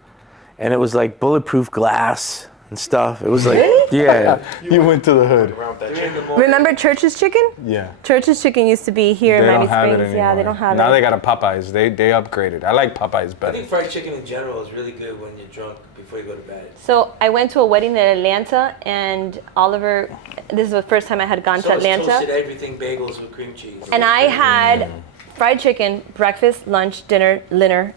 And it was like bulletproof glass and stuff. It was like, yeah. You went to the hood. Remember Church's Chicken? Yeah. Church's Chicken used to be here They in don't Miami have it Springs. anymore. Yeah, they don't have Now it. they got a Popeyes. They upgraded. I like Popeyes I better. think fried chicken in general is really good when you're drunk before you go to bed. So I went to a wedding in Atlanta, and Oliver. This is the first time I had gone to So it's Atlanta, toasted everything bagels with cream cheese. and I had fried chicken, breakfast, lunch, dinner,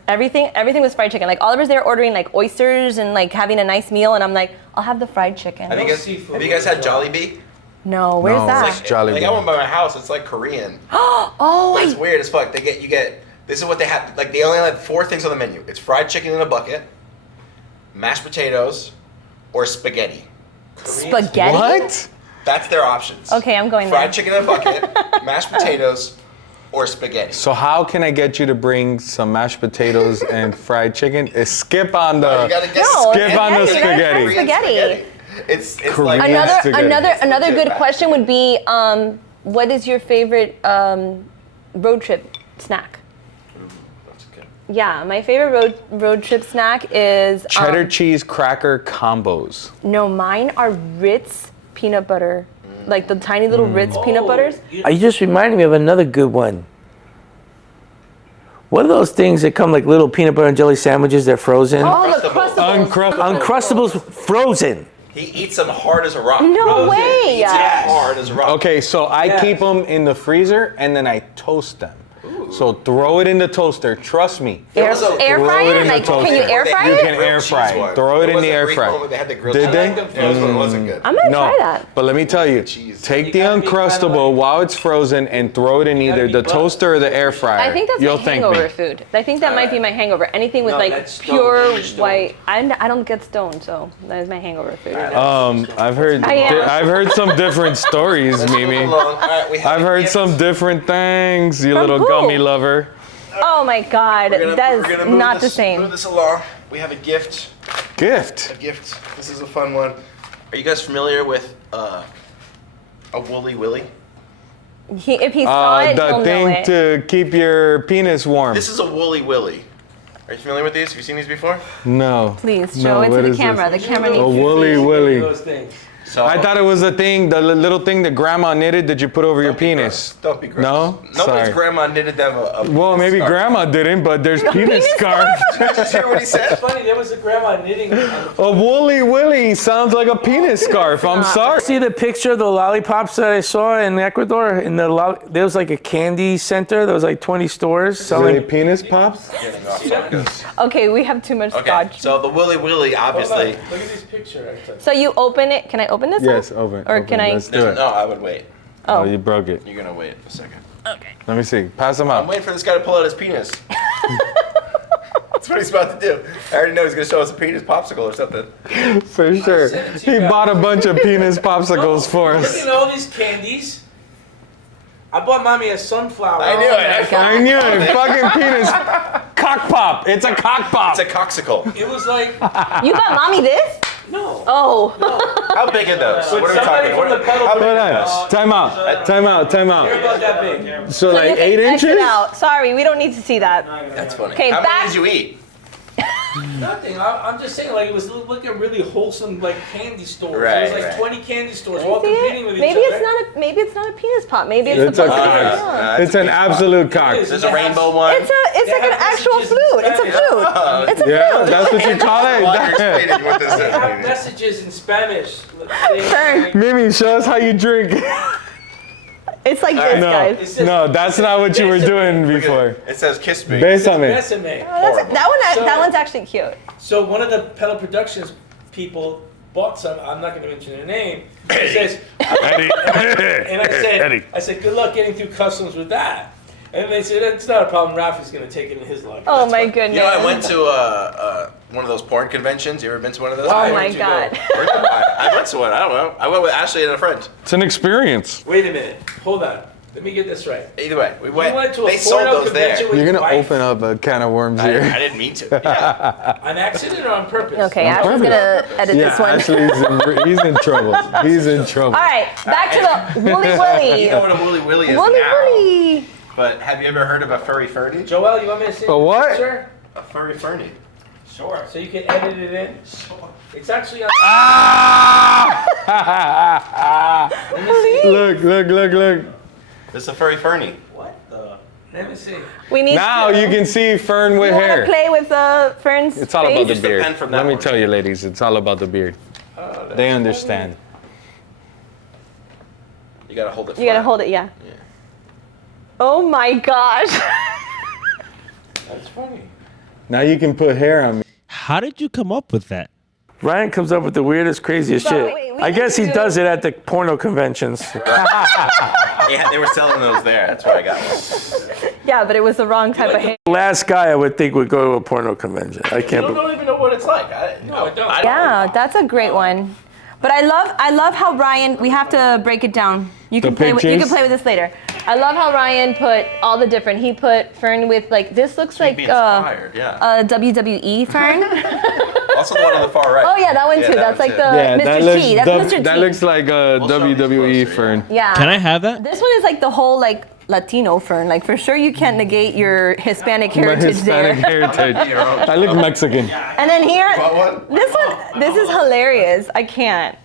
everything was fried chicken. Like Oliver's there ordering like oysters and like having a nice meal, and I'm like, I'll have the fried chicken. Have you guys had Jollibee? No, where's that? It's like I went by my house. It's like Korean. Oh, It's weird as fuck. You get. This is what they have. Like they only have 4 things on the menu. It's fried chicken in a bucket, mashed potatoes, or spaghetti. Spaghetti? What? That's their options. Okay, I'm going Fried there. chicken in a bucket, mashed potatoes, or spaghetti. So how can I get you to bring some mashed potatoes and fried chicken? Skip on the You gotta get skip on the spaghetti. Korean Spaghetti. It's Korean like spaghetti. Another good question would be, what is your favorite road trip snack? That's good. Yeah, my favorite road trip snack is Cheddar cheese cracker combos. No, mine are Ritz peanut butter, like the tiny little Ritz peanut butters. You just reminded me of another good one. What are those things that come like little peanut butter and jelly sandwiches? They're frozen. Oh, the Uncrustables. Uncrustables frozen. He eats them hard as a rock. No way. He eats them hard as a rock. Okay, so I keep them in the freezer and then I toast them. So throw it in the toaster. Trust me. Air Throw fryer? it in the Like, can you toaster. air fry You it? can air fry. Throw it in the air fryer. They had the grilled Did cheese. they? I like them frozen. It wasn't good. I'm gonna No, try that. but let me tell you, take the Uncrustable while it's frozen and throw it in either the toaster or the air fryer. I think that's You'll my thank hangover me. food. I think that might be my hangover. Anything with No, like that's pure stoned. You're stoned. white. I don't get stoned, so that is my hangover food. I've heard some different stories, Mimi. I've heard some different things, you From little who? gummy lover. Oh my God, that is move not the this- same. Move this along. We have a gift. Gift. A gift. This is a fun one. Are you guys familiar with a Woolly Willy? If he saw it, he'll The know thing it. to keep your penis warm. This is a Woolly Willy. Are you familiar with these? Have you seen these before? No. Please No, show it what to the is camera. this? The camera A needs to woolly see. willy. Those things. So I thought it was a thing, the little thing that grandma knitted that you put over your penis. Don't be gross. No? Nobody's Sorry. grandma knitted them a Well, penis maybe scarf. grandma didn't, but there's penis scarf. Did you just hear what he said? It's funny, there was a grandma knitting on the A woolly willy sounds like a penis scarf. I'm sorry. See the picture of the lollipops that I saw in Ecuador? There was like a candy center. There was like 20 stores Really selling. penis pops? Okay, we have too much Okay, scotch. so the Willy Willy, obviously. Look at this picture. So you open it. Can I open this? Yes, up? open. Or open. can I? Let's do it. No, I would wait. Oh, you broke it. You're gonna wait a second. Okay. Let me see. Pass them I'm out. waiting for this guy to pull out his penis. That's what he's about to do. I already know he's gonna show us a penis popsicle or something. For sure. He bought a bunch of penis popsicles for Look us. at all these candies. I bought mommy a sunflower. I knew it. I knew it. Fucking penis. Cock pop. It's a cock pop. It's a coxicle. It was like, You got mommy this? no. Oh. How big are those? But What are we somebody talking? from the pedal Hold on. Time out. Time out. Time They're out. about that big. So You like can 8 X it inches? out. Sorry, we don't need to see that. That's funny. Okay, How back- many did you eat? Nothing. I'm just saying, like, it was like a really wholesome, like, candy store. Right, It was like right. 20 candy stores You all see competing it? with each Maybe other. it's not a penis pop. Maybe it's, It's a a pussy. cock. Yeah. It's an absolute cock. It is. There's a rainbow one. It's like an have actual messages in flute. It's a Spanish. flute. It's a Yeah, flute. that's what you call While you're it. explaining what this They have is. messages in Spanish. Turn. Mimi, show us how you drink. It's like this, No, guys. no, that's not what you were doing before. It says kiss me. Bésame. Besame. That one's actually cute. So one of the Pedal Productions people bought some. I'm not going to mention their name. He says, Eddie. and Eddie. I said, good luck getting through customs with that. And they said, it's not a problem. Ralphie's going to take it in his luggage. Oh That's my fine. goodness. You know, I went to one of those porn conventions. You ever been to one of those? Why Oh my would you go? God. I went to one. I don't know. I went with Ashley and a friend. It's an experience. Wait a minute. Hold on. Let me get this right. Either way, we You went. went to a They sold porno those there. convention with You're your gonna wife open up a can of worms I here. didn't mean to. Yeah. on accident or on purpose? Okay, Ashley's gonna edit this one. Ashley's he's in trouble. He's in trouble. All right, back to the Wooly Willy. You know what a Wooly Willy is Wooly now. Willy. But have you ever heard of a furry ferny? Joel, you want me to say A what? Sure. A furry ferny. Sure. So you can edit it in? Sure. It's actually on. Let me see. Look. It's a furry ferny. What the? Let me see. We need Now to, you can see Fern with you want to hair. play with Fern's It's all about the face? beard. pen from that Let me one. tell you, ladies, it's all about the beard. They understand. You gotta hold it flat. You gotta hold it, yeah. Oh my gosh. That's funny. Now you can put hair on me. How did you come up with that? Ryan comes up with the weirdest, craziest But shit. wait, we I need guess he to- does it at the porno conventions. Yeah, they were selling those there. That's where I got one. Yeah, but it was the wrong type of hair. Last guy I would think would go to a porno convention. I You can't. don't even know what it's like. I don't. Yeah, that's a great one. But I love how Ryan. We have to break it down. You can The play. You pictures? can play with this later. I love how Ryan put all the different. He put Fern with like this looks like Be inspired, yeah. a WWE Fern. Also the one on the far right. Oh yeah, that one too. That's like the Mr. T. That's Mr. T. that looks like a We'll show these WWE closer, Fern. Yeah. Can I have that? This one is like the whole like Latino Fern. Like for sure you can't negate your Hispanic My heritage Hispanic there. heritage. I look Mexican. And then here, What? this is hilarious. I can't.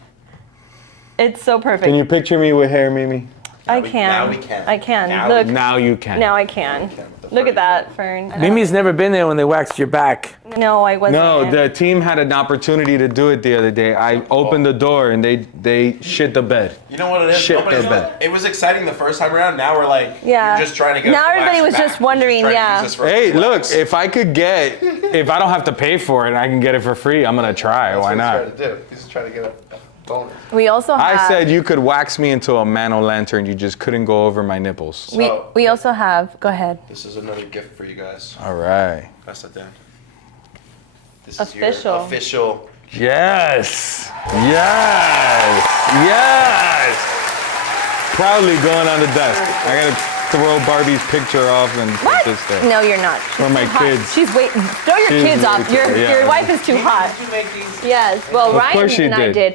It's so perfect. Can you picture me with hair, Mimi? I we- can. now we can. I can. Now Look. Now you can. Now I can. Look at that, Fern. Mimi's never been there when they waxed your back. No, I wasn't. No, the team had an opportunity to do it the other day. I opened the door and they shit the bed. You know what it is? Shit Nobody's- their bed. It was exciting the first time around. Now we're like, Yeah. you're just trying to get. Now us to everybody wax was your just back. wondering, You're just trying to yeah. use this for Hey, look, wax. if I could if I don't have to pay for it, I can get it for free. I'm gonna try. That's Why what not? he's trying to do. He's just trying to get a bonus. We also have. I said you could wax me into a man-o'-lantern. You just couldn't go over my nipples. We also have. Go ahead. This is another gift for you guys. All right. Pass that down. This Official. is your official. Yes. Yes. Proudly going on the desk. I gotta throw Barbie's picture off and put What? this there. No, you're not. For She's my too hot. kids. She's wait. Throw your She's kids way off. too- Your yeah. wife is too hot. Did you make these? Yes. Well, Of Ryan course she and I did. did.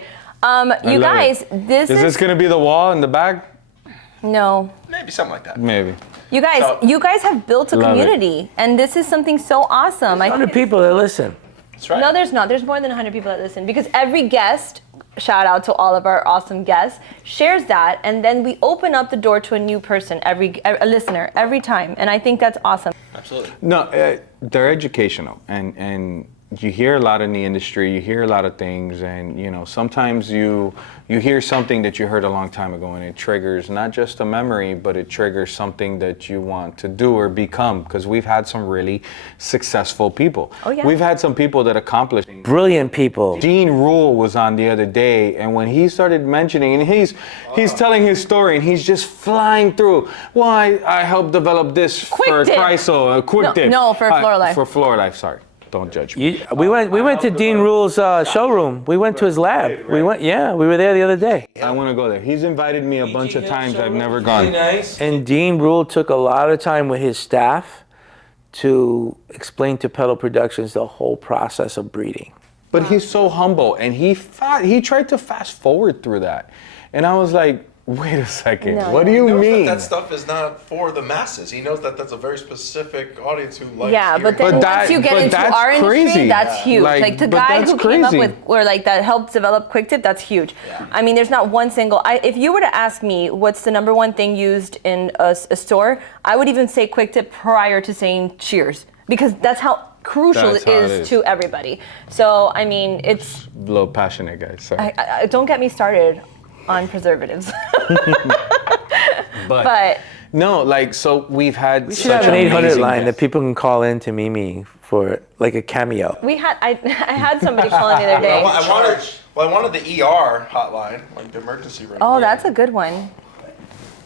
You love guys, it. this Is is this gonna be the wall in the back? no. Maybe something like that. Maybe. You guys, So- you guys have built a Love it. community, and this is something so awesome. I 100 think people that listen. That's right. No, there's not. There's more than 100 people that listen because every guest, shout out to all of our awesome guests, shares that, and then we open up the door to a new person, a listener, every time, and I think that's awesome. Absolutely. No, they're educational, and you hear a lot in the industry. You hear a lot of things, and sometimes you hear something that you heard a long time ago, and it triggers not just a memory, but it triggers something that you want to do or become. Because we've had some really successful people. Oh, yeah. We've had some people that accomplished. Brilliant people. Dean Rule was on the other day, and when he started mentioning, and he's telling his story, and he's just flying through. Well, I helped develop this Quick for Dip. Chrysler, Quick Dip. No, for Floralife. For Floralife, sorry. Don't judge me. We went to Dean Rule's showroom. We went to his lab. We went. Yeah, we were there the other day. I want to go there. He's invited me a bunch of times. I've never Really gone. nice. And Dean Rule took a lot of time with his staff to explain to Pedal Productions the whole process of breeding. But he's so humble, and he tried to fast forward through that, and I was like, wait a second. No, what do no. you He knows mean? that stuff is not for the masses. He knows that that's a very specific audience who likes Yeah, but hearing then But once that- you get but into that's our industry, crazy. that's huge. Like, Like the but guy that's who came up crazy. with, or like that helped develop Quick Tip, that's huge. I mean, there's not one single. If you were to ask me what's the number one thing used in a store, I would even say Quick Tip prior to saying Cheers, because that's how crucial That's it how it is is. to everybody. So I mean, it's A little passionate, guys. Sorry. don't get me started on preservatives. But no, like, so we've had We should such have an 800 amazing line that guests. people can call in to Mimi for like a cameo. I had somebody calling the other day. I wanted the ER hotline, like the emergency room. Oh, that's a good one.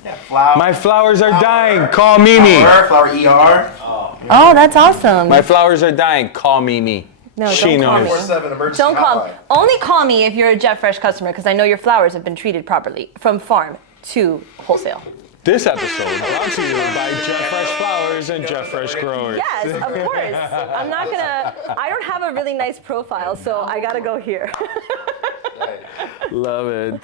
Yeah, flower. My flowers are dying. Call Mimi. Flower ER. Oh, that's awesome. My flowers are dying. Call Mimi. No, She don't call knows. me. 24/7 emergency Don't call. hotline. Only call me if you're a Jet Fresh customer, because I know your flowers have been treated properly from farm to wholesale. This episode brought to you by Jeff Fresh Flowers and Jeff Fresh Growers. Yes, of course. I'm not gonna. I don't have a really nice profile, so I gotta go here. Love it.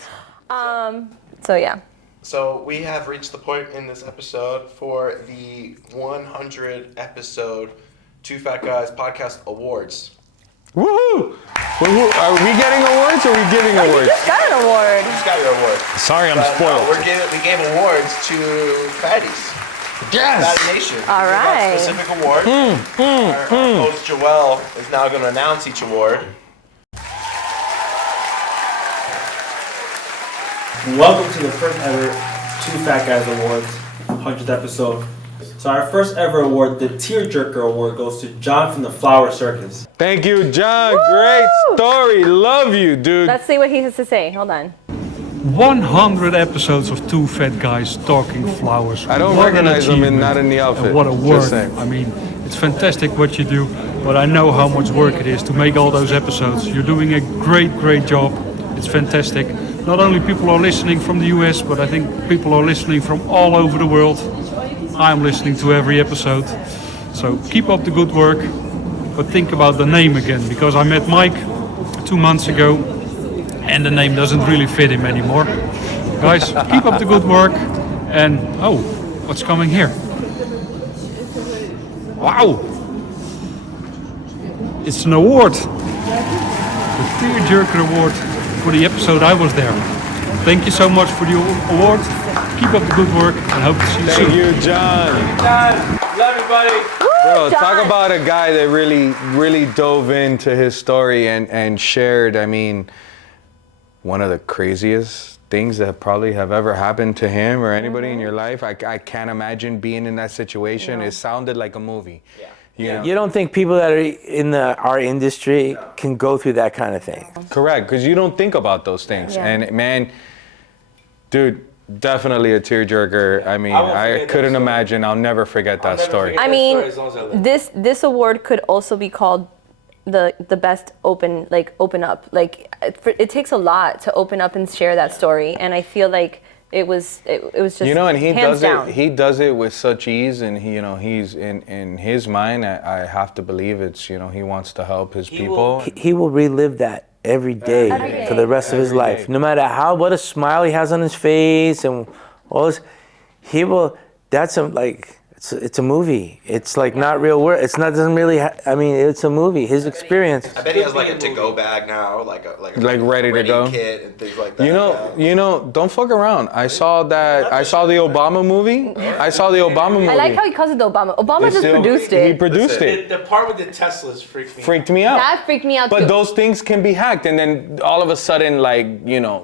So yeah. So we have reached the point in this episode for the 100 episode Two Fat Guys Podcast Awards. Woohoo! Are we getting awards or are we giving You awards? just got an award. You just got your award. Sorry, I'm But, spoiled. we gave awards to fatties. Yes! Fatty Nation. All We got right. specific award. Our host Joelle is now going to announce each award. Welcome to the first ever Two Fat Guys Awards, 100th episode. So our first ever award, the Tearjerker Award, goes to John from the Flower Circus. Thank you, John. Great story. Love you, dude. Let's see what he has to say. Hold on. 100 episodes of Two Fat Guys Talking Flowers. I don't What an recognize him achievement. not in the outfit. And what a Just work. saying. I mean, it's fantastic what you do, but I know how much work it is to make all those episodes. You're doing a great job. It's fantastic. Not only people are listening from the US, but I think people are listening from all over the world. I'm listening to every episode. So keep up the good work, but think about the name again, because I met Mike 2 months ago and the name doesn't really fit him anymore. Guys, keep up the good work. And oh, what's coming here? Wow! It's an award. The Tearjerker Award for the episode I was there. Thank you so much for the award. Keep up the good work and hope to see you soon. Thank you, John. Love you, buddy. Bro, John. talk about a guy that really dove into his story and shared, I mean, one of the craziest things that probably have ever happened to him or anybody in your life. I can't imagine being in that situation. It sounded like a movie. Yeah. You know? You don't think people that are in our industry can go through that kind of thing? Correct, because you don't think about those things. Yeah. And man, dude, definitely a tearjerker. I mean, I couldn't imagine. I'll never forget that story. I mean, this award could also be called the best open up. Like it takes a lot to open up and share that story, and I feel like it was just, you know, and he hands does down. it. He does it with such ease, and he's in his mind. I have to believe it's he wants to help his people. He will relive that every day for the rest of his life. No matter what a smile he has on his face and all this, he will. That's it's a movie. It's like not real work. It's not doesn't really. I mean, it's a movie. His experience. I bet he has like a to-go bag now, like ready to go. Kit and things like that. You know, don't fuck around. I saw the Obama movie. I like how he calls it the Obama. Obama just produced it. He produced it. The part with the Teslas Freaked me out. That freaked me out But too. those things can be hacked, and then all of a sudden,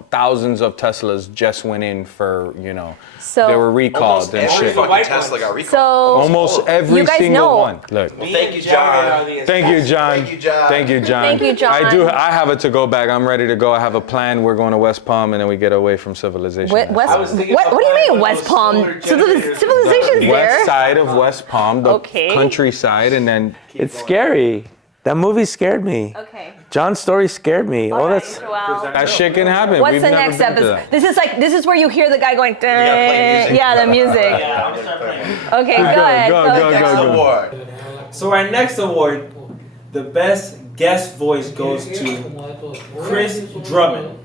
thousands of Teslas just went in for So they were recalled and Every shit. fucking Tesla got recalled. So Almost every you guys single know. one. Look. Well, thank you, John. Thank you, John. Thank you, John. Thank you, John. Thank you, John. I have a to-go bag. I'm ready to go. I have a plan. We're going to West Palm, and then we get away from civilization. What do you mean West Palm? Civilization's there. West side of West Palm, the Okay. countryside, and then It's scary. That movie scared me. Okay. John's story scared me. All right, that's Joelle. that shit can happen. What's We've the never next been to episode? that. This is where you hear the guy going. play music. Yeah, the music. Okay, go ahead. Next award. So our next award, the best guest voice goes to Chris Drummond.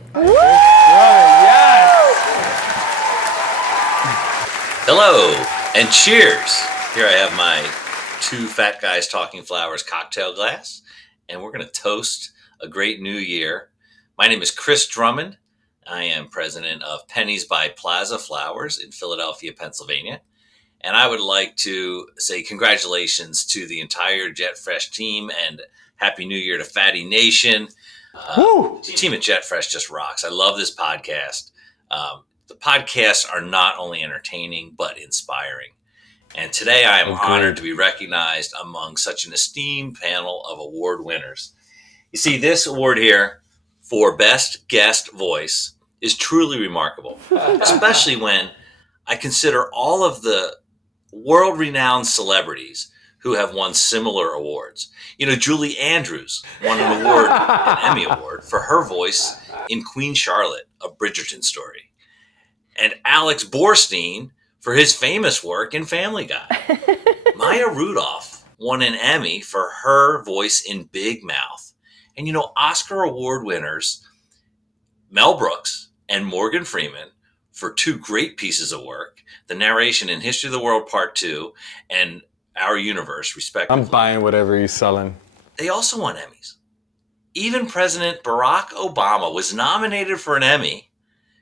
Hello and cheers. Here I have my Two Fat Guys Talking Flowers cocktail glass, and we're going to toast a great new year. My name is Chris Drummond. I am president of Pennies by Plaza Flowers in Philadelphia, Pennsylvania. And I would like to say congratulations to the entire Jet Fresh team and Happy New Year to Fatty Nation. The team at Jet Fresh just rocks. I love this podcast. The podcasts are not only entertaining, but inspiring. And today I am honored to be recognized among such an esteemed panel of award winners. You see, this award here for Best Guest Voice is truly remarkable, especially when I consider all of the world-renowned celebrities who have won similar awards. You know, Julie Andrews won an award, an Emmy Award, for her voice in Queen Charlotte, A Bridgerton Story. And Alex Borstein for his famous work in Family Guy. Maya Rudolph won an Emmy for her voice in Big Mouth. And you know, Oscar Award winners Mel Brooks and Morgan Freeman for two great pieces of work, the narration in History of the World Part 2 and Our Universe, respectively. I'm buying whatever he's selling. They also won Emmys. Even President Barack Obama was nominated for an Emmy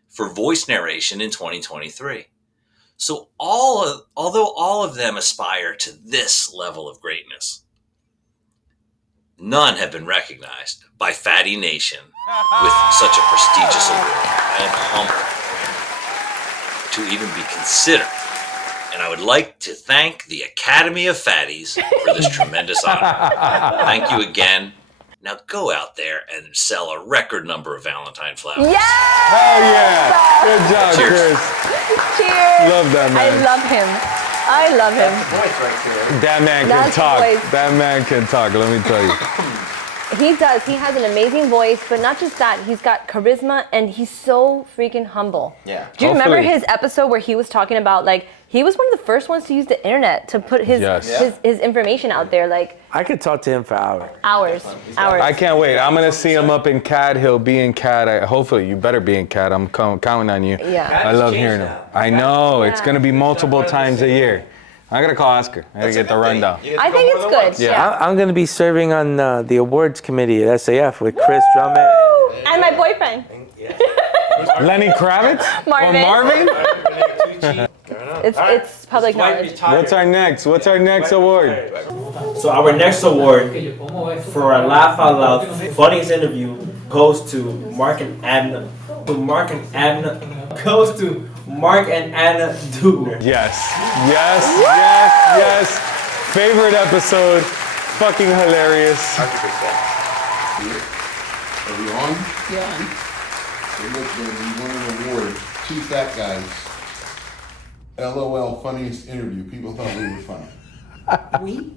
for voice narration in 2023. So although all of them aspire to this level of greatness, none have been recognized by Fatty Nation with such a prestigious award. I am humbled to even be considered. And I would like to thank the Academy of Fatties for this tremendous honor. Thank you again. Now go out there and sell a record number of Valentine flowers. Yes! Hell yeah! Good job, Cheers. Chris. Cheers! Love that man. I love him. That man can That's the talk. voice. That man can talk, let me tell you. He does. He has an amazing voice, but not just that. He's got charisma, and he's so freaking humble. Yeah. Do you remember Hopefully. his episode where he was talking about, like, he was one of the first ones to use the internet to put his his information out there, like, I could talk to him for hours. hours. I can't wait. I'm going to see him up in CAD. He'll be in CAD. Hopefully, you better be in CAD. I'm counting on you. Yeah. I love hearing him. I know. It's going to be multiple times a year. I got to call Oscar. I got to get the rundown. I think it's good. Yeah. I'm going to be serving on the awards committee at SAF with Chris Drummond. And my boyfriend. Lenny Kravitz? Marvin. Or Marvin? It's public knowledge. What's our next award? So our next award for our Laugh Out Loud funniest interview goes to Mark and Anna. Goes to Mark and Anna Dubner. Yes. Favorite episode. Fucking hilarious. Are we on? Yeah. So look, man, we won an award. Two fat guys. LOL funniest interview. People thought we were funny. We?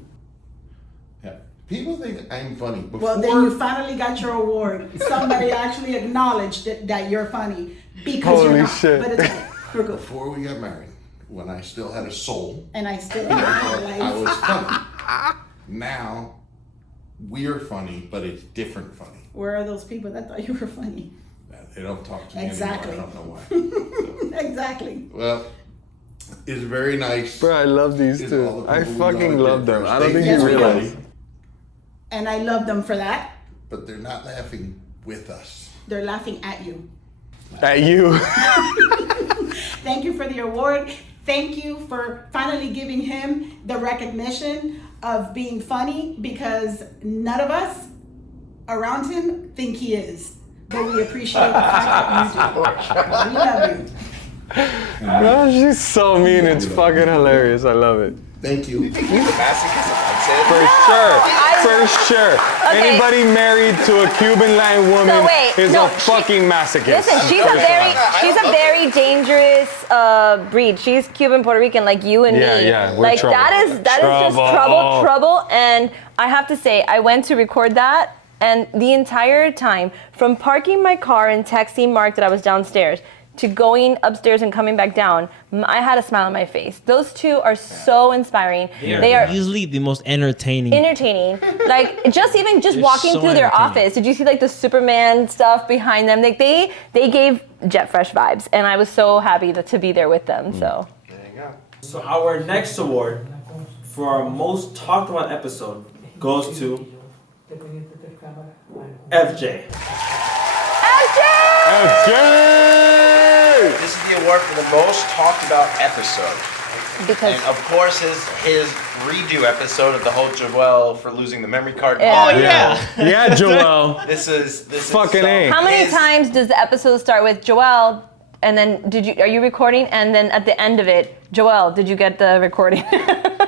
Yeah. People think I'm funny. Before, Well, then you finally got your award. Somebody actually acknowledged that you're funny because you're Holy not. shit. But it's okay. We're good. before we got married, when I still had a soul, And I still I have thought my I life. was funny. Now, we're funny, but it's different funny. Where are those people that thought you were funny? They don't talk to me Exactly. anymore. I don't know why. Exactly. Well, it's very nice. Bro, I love these It's all two. the I people we fucking love love them. first. I don't think They you Yes, we do. realize. And I love them for that. But they're not laughing with us. They're laughing at you. At you. Thank you for the award. Thank you for finally giving him the recognition of being funny because none of us around him think he is. But we appreciate the fact that you do. We love you. No, she's so mean. It's fucking hilarious. I love it. Thank you. He's a masochist. I'd say For sure. Okay. Anybody married to a Cuban line woman is a fucking masochist. Listen, she's a very dangerous breed. She's Cuban Puerto Rican, like you and me. Yeah, we're like trouble. that is just trouble. And I have to say, I went to record that, and the entire time, from parking my car and texting Mark that I was downstairs to going upstairs and coming back down, I had a smile on my face. Those two are so inspiring. They are easily the most entertaining. Like just walking so through their entertaining. office. Did you see like the Superman stuff behind them? Like they gave Jet Fresh vibes, and I was so happy to be there with them. So. There you go. So our next award for our most talked about episode goes to FJ. This is the award for the most talked about episode. Because and of course his redo episode of the whole Joel for losing the memory card. Yeah. Oh Yeah, Joel. This is Fucking A. How many times does the episode start with Joel? And then are you recording? And then at the end of it, Joel, did you get the recording?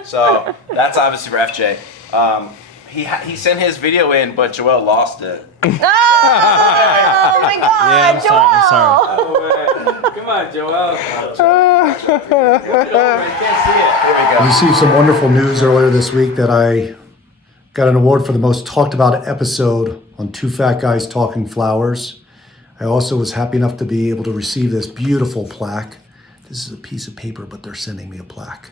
So that's obviously for FJ. He sent his video in, but Joel lost it. Oh my God, Yeah, I'm Joel! Come on, Joel. I received some wonderful news earlier this week that I got an award for the most talked about episode on Two Fat Guys Talking Flowers. I also was happy enough to be able to receive this beautiful plaque. This is a piece of paper, but they're sending me a plaque.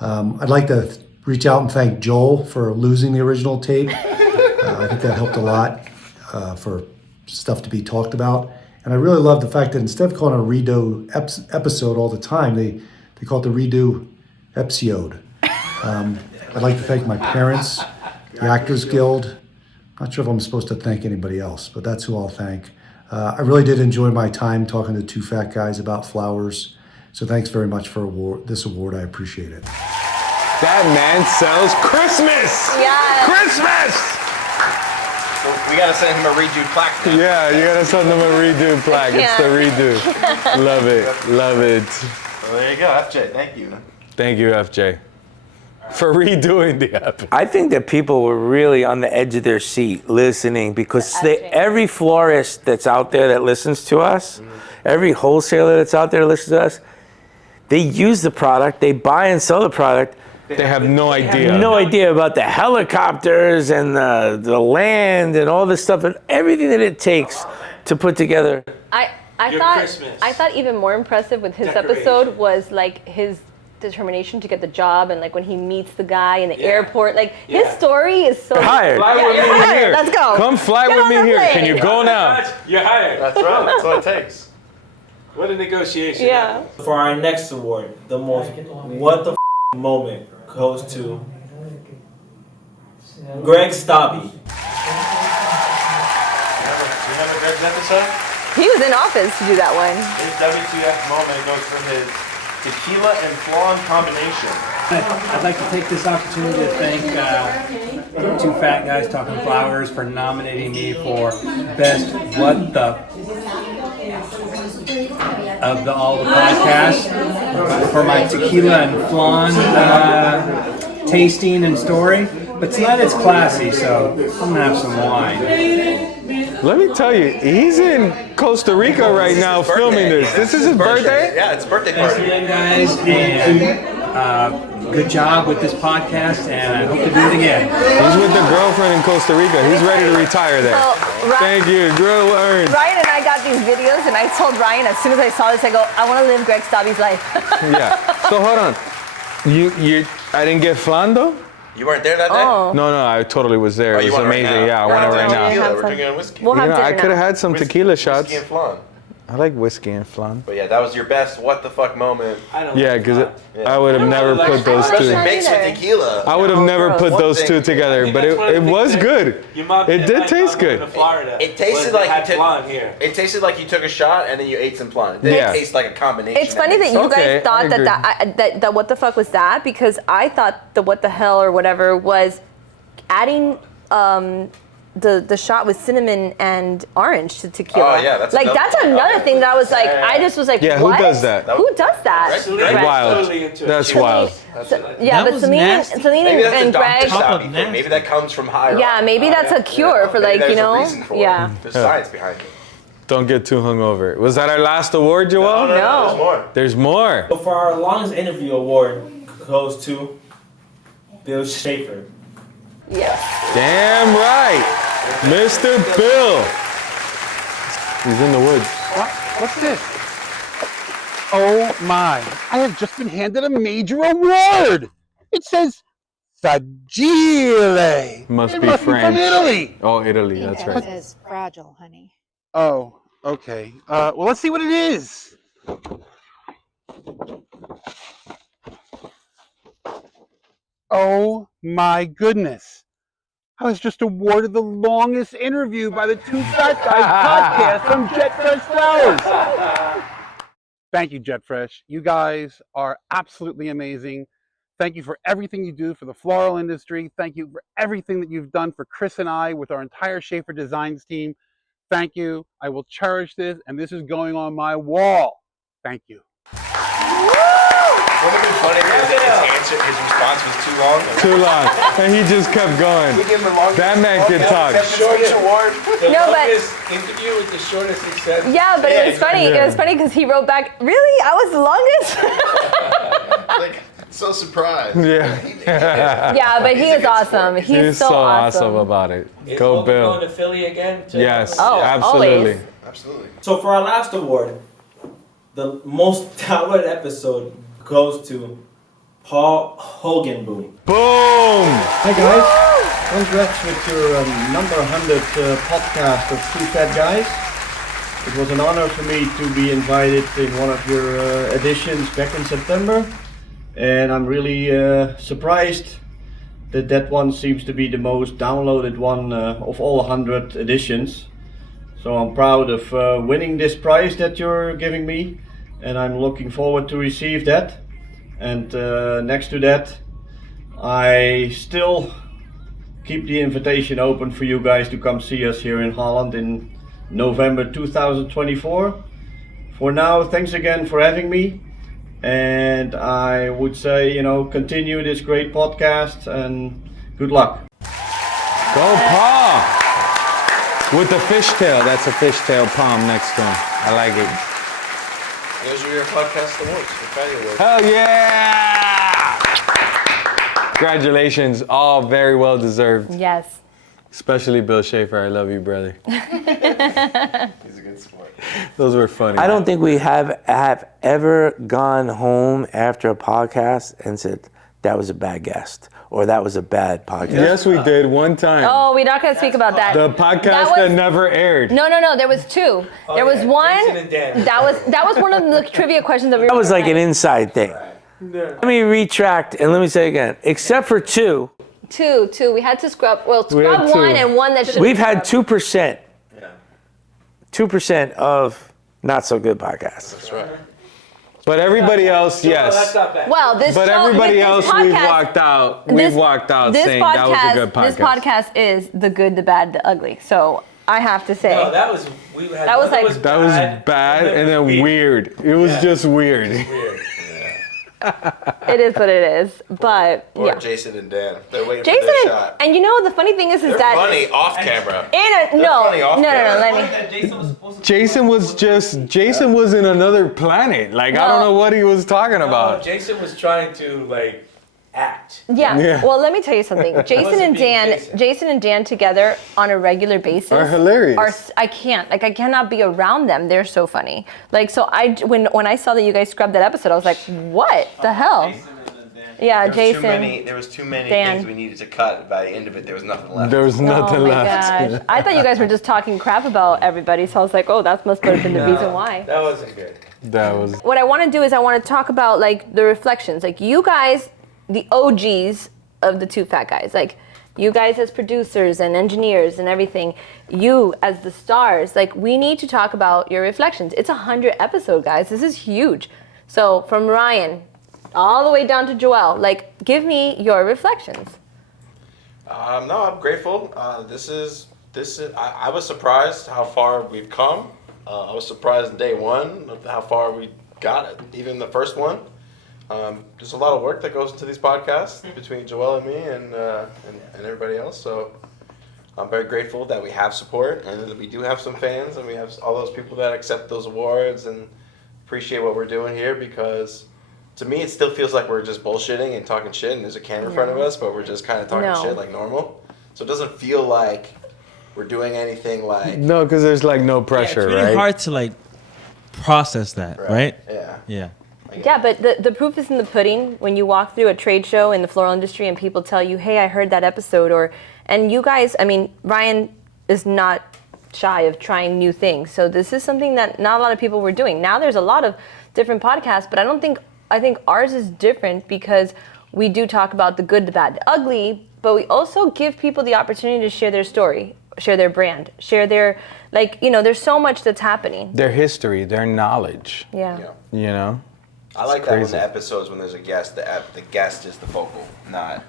I'd like to reach out and thank Joel for losing the original tape. I think that helped a lot for stuff to be talked about. And I really love the fact that instead of calling it a redo episode all the time, they call it the redo episode. I'd like to thank my parents, the Actors Guild. Not sure if I'm supposed to thank anybody else, but that's who I'll thank. I really did enjoy my time talking to Two Fat Guys about flowers. So thanks very much for this award. I appreciate it. That man sells Christmas! Yeah. Christmas! So we gotta send him a redo plaque now. Yeah, you gotta send them a redo plaque. It's the redo. Love it. Love it. Well, there you go, FJ. Thank you. Thank you, FJ, for redoing the episode. I think that people were really on the edge of their seat listening because every florist that's out there that listens to us, every wholesaler that's out there that listens to us, they use the product, they buy and sell the product. They have no idea. They have no idea about the helicopters and the land and all this stuff and everything that it takes to put together. I thought even more impressive with his episode was like his determination to get the job and like when he meets the guy in the airport, like his story is so. You're hired. Fly with me here. Let's go. Come fly Get with on me the here. plane. Can you go now? You're hired. That's right. That's what it takes. What a negotiation. Yeah. For our next award, the most what the moment goes to Greg Stobby. You have a Greg's episode? He was in office to do that one. His WTF moment goes for his tequila and flan combination. I'd like to take this opportunity to thank Two Fat Guys Talking Flowers for nominating me for Best What the of all the podcasts for my tequila and flan tasting and story. But tonight it's classy, so I'm gonna have some wine. Let me tell you, he's in Costa Rica right now filming this. This is his birthday? Yeah, it's a birthday Thanks party. again, guys, and good job with this podcast, and I hope to do it again. He's with the girlfriend in Costa Rica. He's ready to retire there. Thank you, Drew Ernst. Ryan and I got these videos, and I told Ryan as soon as I saw this, I go, I want to live Greg Stobby's life. Yeah. So hold on. I didn't get flan though? You weren't there that day? Oh. No, I totally was there. Oh, It you was want it right amazing. now? Yeah, I want it right now. Tequila. We're drinking whiskey. We'll have I dinner could have now. had some tequila shots. Whiskey and flan. I like whiskey and flan. But yeah, that was your best what the fuck moment. Yeah, because I would have never put those two. Especially mixed with tequila. I would have never put those two together, but it was good. It did taste good. It tasted like it tasted like you took a shot and then you ate some flan. It didn't taste like a combination. It's funny that you guys thought that what the fuck was that, because I thought the what the hell or whatever was adding the shot with cinnamon and orange to tequila. Oh, yeah, that's like another- that's another thing that I was like, I just was like, Yeah, what? who does that? Who does that? That's wild. That's wild. Yeah, but Celine Maybe that's and a Greg. Dr. Sabi thing. Maybe that comes from higher. Yeah, maybe that's a cure for like, Maybe you there's a know. reason for it. Yeah. There's science behind it. Don't get too hungover. Was that our last award, Joel? No, there's more. There's more. So for our longest interview award goes to Bill Schaefer. Yeah. Damn right. Mr. Bill. He's in the woods. What's this? Oh my, I have just been handed a major award. It says Fragile. Must It be must be French. from Italy. Oh, Italy. That's It right. says fragile, honey. Oh, okay. Well, let's see what it is. Oh my goodness. I was just awarded the longest interview by the Two Fat Guys podcast from Jet Fresh Flowers. Thank you, Jet Fresh. You guys are absolutely amazing. Thank you for everything you do for the floral industry. Thank you for everything that you've done for Chris and I with our entire Schaefer Designs team. Thank you. I will cherish this, and this is going on my wall. Thank you. Wouldn't it be funny if his response was too long? Too long. And he just kept going. We give him the longest. That man could talk. Shortest award. The longest interview with the shortest success. Yeah, but it was funny. It was funny because he wrote back, "Really? I was the longest." Like, so surprised. Yeah. Yeah, but he is awesome. He's so awesome about it. Go Bill. Going to Philly again? Yes, Oh, absolutely. always. Absolutely. So for our last award, the most downloaded episode goes to Paul Hogan Boom. Boom! Hi guys, congrats with your number 100 podcast of Two Fat Guys. It was an honor for me to be invited in one of your editions back in September, and I'm really surprised that that one seems to be the most downloaded one of all 100 editions. So I'm proud of winning this prize that you're giving me, and I'm looking forward to receive that. And next to that, I still keep the invitation open for you guys to come see us here in Holland in November 2024. For now, thanks again for having me. And I would say, you know, continue this great podcast and good luck. Go Paul! With the fishtail. That's a fishtail palm next to him. I like it. Those are your podcast awards, your Fatty Awards. Hell yeah! Congratulations, all very well deserved. Yes. Especially Bill Schaefer, I love you, brother. He's a good sport. Those were funny. I don't think we have ever gone home after a podcast and said, that was a bad guest, or that was a bad podcast. Yes, we did one time. Oh, we're not going to speak about that. The podcast that never aired. No. There was two. There was one. Jason and Dan. That was one of the trivia questions that we. That was like an inside thing. Let me retract and let me say again. Except for two. Two. We had to scrub. Well, We had scrub two. one and one that should. We've had 2%. 2% of not so good podcasts. That's right. But everybody else, yes. That's not bad. Well, this. But show, everybody this else, podcast, we've walked out. We've walked out saying that was a good podcast. This podcast is the good, the bad, the ugly. So I have to say. No, that was we had. That was one like- That was bad and then weird. It was just weird. Weird. It is what it is. But Or yeah. Jason and Dan. They're waiting Jason for their shot. and you know the funny thing is They're that funny off camera. no, funny off camera. let me. Jason was in another planet. Like, I don't know what he was talking about. Jason was trying to like act. Yeah. Well, let me tell you something. Jason and being Dan together on a regular basis Are hilarious. I cannot be around them. They're so funny. Like, so when I saw that you guys scrubbed that episode, I was like, what the hell? Yeah, Jason. There was too many Dan. things we needed to cut. By the end of it, there was nothing left. There was nothing Oh my left. gosh. I thought you guys were just talking crap about everybody, so I was like, oh, that must have been the reason why. That wasn't good. That was. What I want to do is I want to talk about like the reflections. Like you guys, the OGs of the Two Fat Guys. Like you guys as producers and engineers and everything. You as the stars. Like we need to talk about your reflections. It's 100 episodes, guys. This is huge. So from Ryan all the way down to Joel, like give me your reflections. No, I'm grateful. This is. I was surprised how far we've come. I was surprised in day one of how far we got it, even the first one. There's a lot of work that goes into these podcasts between Joel and me and everybody else. So I'm very grateful that we have support and that we do have some fans and we have all those people that accept those awards and appreciate what we're doing here, because to me it still feels like we're just bullshitting and talking shit and there's a camera in front of us, but we're just kind of talking shit like normal. So it doesn't feel like we're doing anything like... No, because there's like no pressure, It's really right? hard to like process that, right? Yeah. Yeah. Yeah, but the proof is in the pudding. When you walk through a trade show in the floral industry and people tell you, hey, I heard that episode, and you guys, I mean, Ryan is not shy of trying new things. So this is something that not a lot of people were doing. Now there's a lot of different podcasts, but I think ours is different because we do talk about the good, the bad, the ugly, but we also give people the opportunity to share their story, share their brand, share their, like, you know, there's so much that's happening. Their history, their knowledge. Yeah. You know? I like It's that when crazy. the episodes when there's a guest, the guest is the focal, not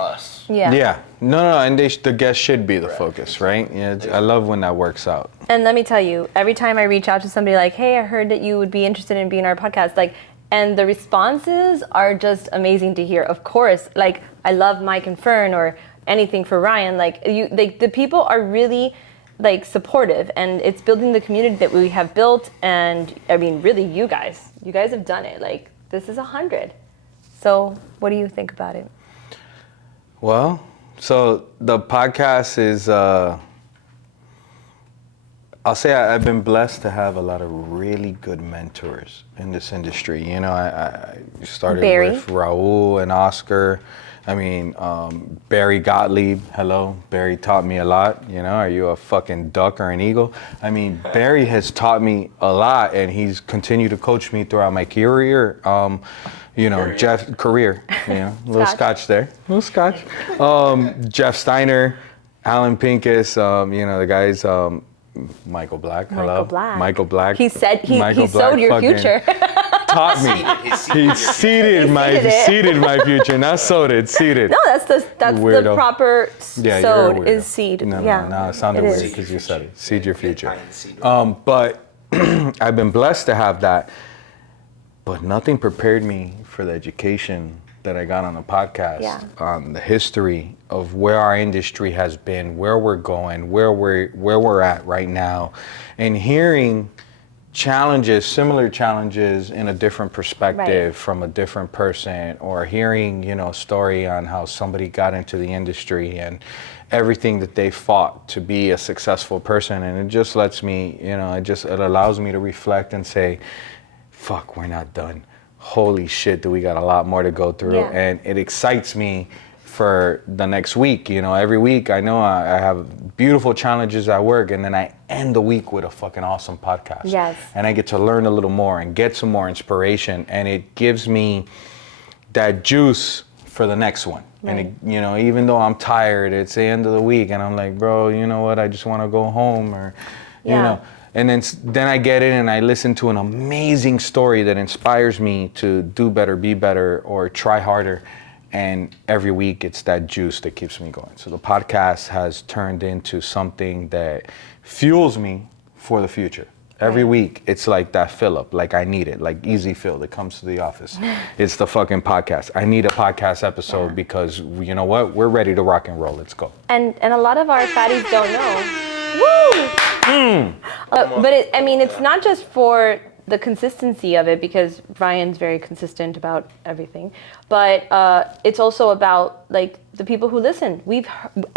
us. Yeah. No, and the guest should be the focus, right? Yeah, I love when that works out. And let me tell you, every time I reach out to somebody like, hey, I heard that you would be interested in being on our podcast, like, and the responses are just amazing to hear. Of course, like, I love Mike and Fern or anything for Ryan. Like, the people are really, like, supportive, and it's building the community that we have built. And I mean, really, you guys have done it. Like, this is 100. So what do you think about it? Well, so the podcast is, I'll say I've been blessed to have a lot of really good mentors in this industry. You know, I started with Raul and Oscar. I mean, Barry Gottlieb, hello. Barry taught me a lot. You know, are you a fucking duck or an eagle? I mean, Barry has taught me a lot, and he's continued to coach me throughout my career. You know, career, you know, a little scotch there, a little scotch. Jeff Steiner, Alan Pincus, you know, the guys, Michael Black, hello. Michael Black. He said he sowed your future. Taught me. He seeded my future, not sowed it, seeded. No, that's the proper sowed is seed. No, it sounded weird because you said it. Seed your future. But I've been blessed to have that. But nothing prepared me for the education that I got on the podcast, on the history of where our industry has been, where we're going, where we're at right now, and hearing similar challenges in a different perspective from a different person, or hearing, you know, a story on how somebody got into the industry and everything that they fought to be a successful person. And it just lets me, you know, it allows me to reflect and say, fuck, we're not done. Holy shit, do we got a lot more to go through. And it excites me for the next week. You know, every week I know I have beautiful challenges at work, and then I end the week with a fucking awesome podcast. Yes. And I get to learn a little more and get some more inspiration, and it gives me that juice for the next one. And it, you know, even though I'm tired, it's the end of the week, and I'm like, bro, you know what, I just want to go home, or you know. And then I get in and I listen to an amazing story that inspires me to do better, be better, or try harder. And every week it's that juice that keeps me going. So the podcast has turned into something that fuels me for the future. Every week it's like that fill up, like I need it, like Easy Fill that comes to the office. It's the fucking podcast. I need a podcast episode because, you know what, we're ready to rock and roll. Let's go. And a lot of our fatties don't know. Woo! But it's not just for the consistency of it, because Ryan's very consistent about everything, but it's also about like the people who listen.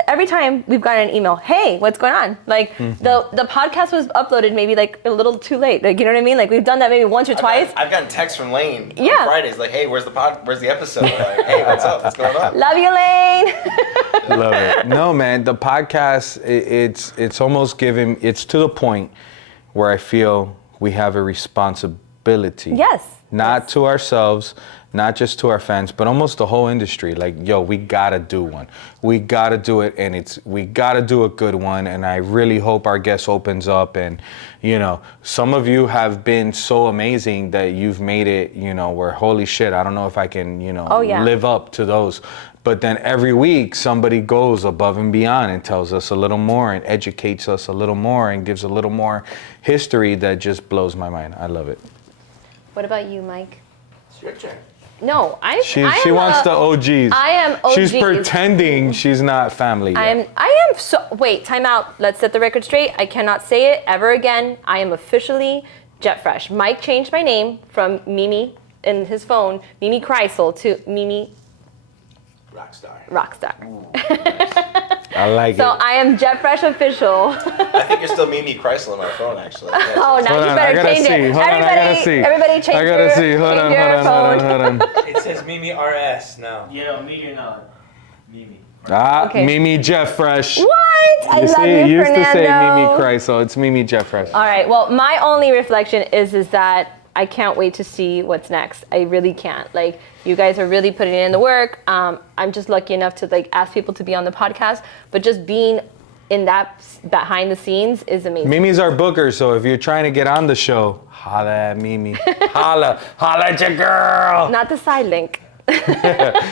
Every time we've gotten an email, hey, what's going on? Like the podcast was uploaded maybe like a little too late. Like, you know what I mean? Like, we've done that maybe once or twice. I've gotten texts from Lane on Fridays like, hey, where's the episode? Like, hey, what's up? What's going on? Love you, Lane. Love it. No, man, the podcast, it's almost it's to the point where I feel we have a responsibility. Yes. Not to ourselves, not just to our fans, but almost the whole industry. Like, yo, we gotta do one. We gotta do it, and we gotta do a good one. And I really hope our guest opens up. And, you know, some of you have been so amazing that you've made it, you know, where holy shit, I don't know if I can, you know, live up to those. But then every week somebody goes above and beyond and tells us a little more and educates us a little more and gives a little more history that just blows my mind. I love it. What about you, Mike? It's your turn. No, she wants the OGs. I am OGs. She's pretending she's not family yet. Wait, time out. Let's set the record straight. I cannot say it ever again. I am officially Jet Fresh. Mike changed my name from Mimi in his phone, Mimi Kreisel, to Mimi Rockstar. I like it. So I am Jet Fresh official. I think you're still Mimi Chrysler on my phone, actually. Oh, now you better change it. Everybody change your phone. It says Mimi RS now. Yeah, Mimi not. Mimi. Mimi Jet Fresh. What? I love you, used Fernando. to say Mimi Kreisel. It's Mimi Jet Fresh. All right. Well, my only reflection is that I can't wait to see what's next. I really can't. Like, you guys are really putting in the work. I'm just lucky enough to like ask people to be on the podcast, but just being in that behind the scenes is amazing. Mimi's our booker, so if you're trying to get on the show, holla at Mimi. holla at your girl. Not the side link.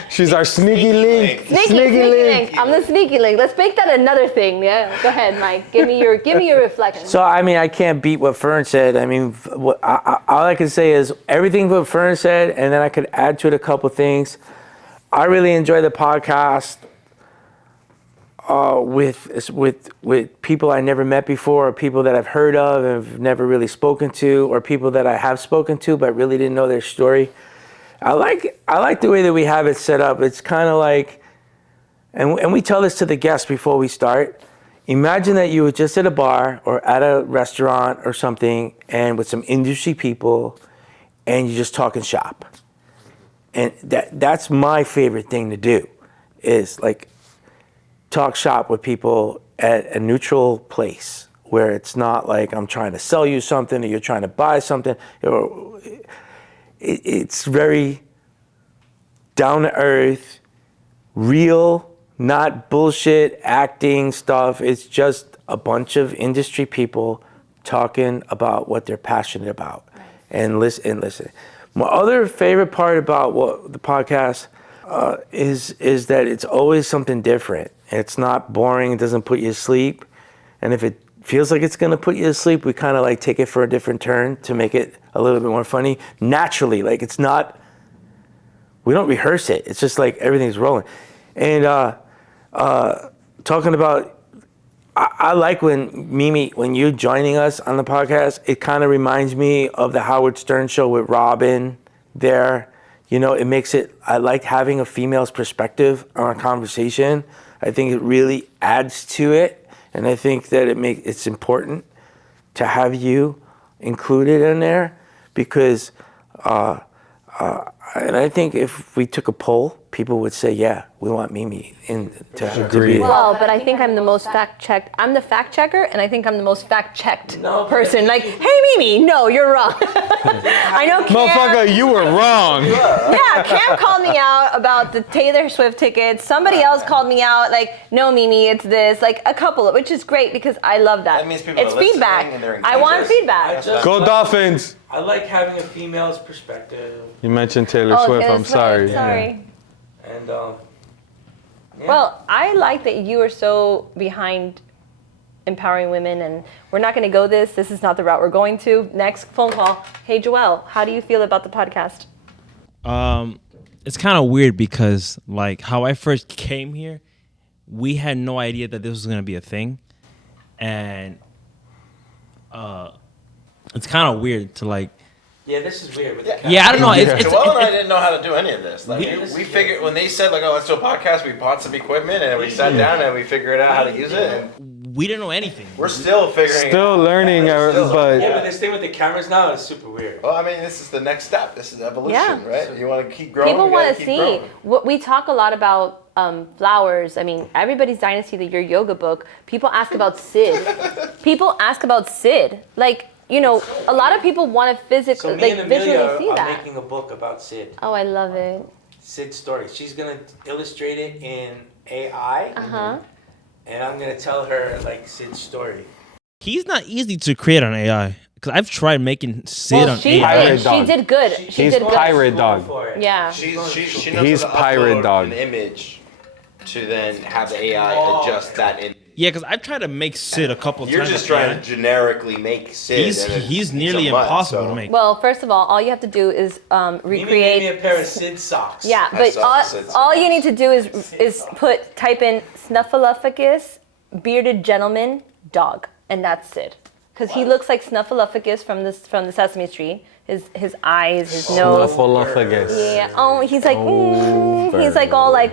She's our sneaky link. Sneaky link. I'm the sneaky link. Let's make that another thing. Yeah. Go ahead, Mike. Give me your reflection. So I mean, I can't beat what Fern said. I mean, all I can say is everything what Fern said, and then I could add to it a couple things. I really enjoy the podcast with people I never met before, or people that I've heard of and have never really spoken to, or people that I have spoken to but really didn't know their story. I like the way that we have it set up. It's kind of like, and we tell this to the guests before we start. Imagine that you were just at a bar or at a restaurant or something, and with some industry people, and you're just talking shop. And that's my favorite thing to do, is like talk shop with people at a neutral place where it's not like I'm trying to sell you something or you're trying to buy something. It's very down to earth, real, not bullshit acting stuff. It's just a bunch of industry people talking about what they're passionate about. And listen. My other favorite part about the podcast is that it's always something different. It's not boring. It doesn't put you to sleep. And if it feels like it's going to put you to sleep, we kind of like take it for a different turn to make it a little bit more funny. Naturally, like it's not, we don't rehearse it. It's just like everything's rolling. And talking about, I like when Mimi, when you're joining us on the podcast, it kind of reminds me of the Howard Stern show with Robin there. You know, it makes it, I like having a female's perspective on a conversation. I think it really adds to it. And I think that it's important to have you included in there because, and I think if we took a poll, people would say, yeah, we want Mimi to be. Well, but I think I'm the most fact-checked. I'm the fact-checker, and I think I'm the most fact-checked person. Like, hey, Mimi, no, you're wrong. I know Cam. Motherfucker, you were wrong. Yeah, Cam called me out about the Taylor Swift tickets. Somebody else called me out, like, no, Mimi, it's this. Like, a couple, which is great because I love that. That means people it's are listening feedback. and they're I want feedback. Go Dolphins. I like having a female's perspective. You mentioned Taylor Swift. Taylor I'm Swift, sorry. Sorry. And Well, I like that you are so behind empowering women, and we're not going to go this. This is not the route we're going to. Next phone call. Hey, Joelle, how do you feel about the podcast? It's kind of weird because, like, how I first came here, we had no idea that this was going to be a thing. And it's kind of weird to, like, yeah, this is weird. With the yeah, I don't know. Joel and I didn't know how to do any of this. Like we figured when they said like, "Oh, let's do a podcast," we bought some equipment and we sat down and we figured out how to use it. And we didn't know anything. We're still figuring. Still learning, but yeah, but this thing with the cameras now is super weird. Well, I mean, this is the next step. This is evolution, Yeah. right? You want to keep growing. People want to see. What we talk a lot about flowers. I mean, Everybody's Dynasty, your yoga book. People ask about Sid. People ask about Sid. Like, you know, a lot of people want to physically, So me like, and Amelia visually see are that. making a book about Sid. Oh, I love it. Sid's story. She's gonna illustrate it in AI, and I'm gonna tell her like Sid's story. He's not easy to create on AI because I've tried making Sid on AI. She did good. She He's did good. Pirate Dog. Yeah. She knows He's how to Pirate upload Dog. an image to then have the AI adjust that image. Yeah, because I've tried to make Sid a couple You're times. just trying to generically make Sid. He's nearly impossible to make. Well, first of all you have to do is Mimi recreate. made me a pair of Sid socks. Yeah, but all you need to do is type in Snuffleupagus, bearded gentleman, dog, and that's Sid. Because he looks like Snuffleupagus from the Sesame Street. His eyes, his nose. Snuffleupagus. Yeah. Oh, he's like he's like all like,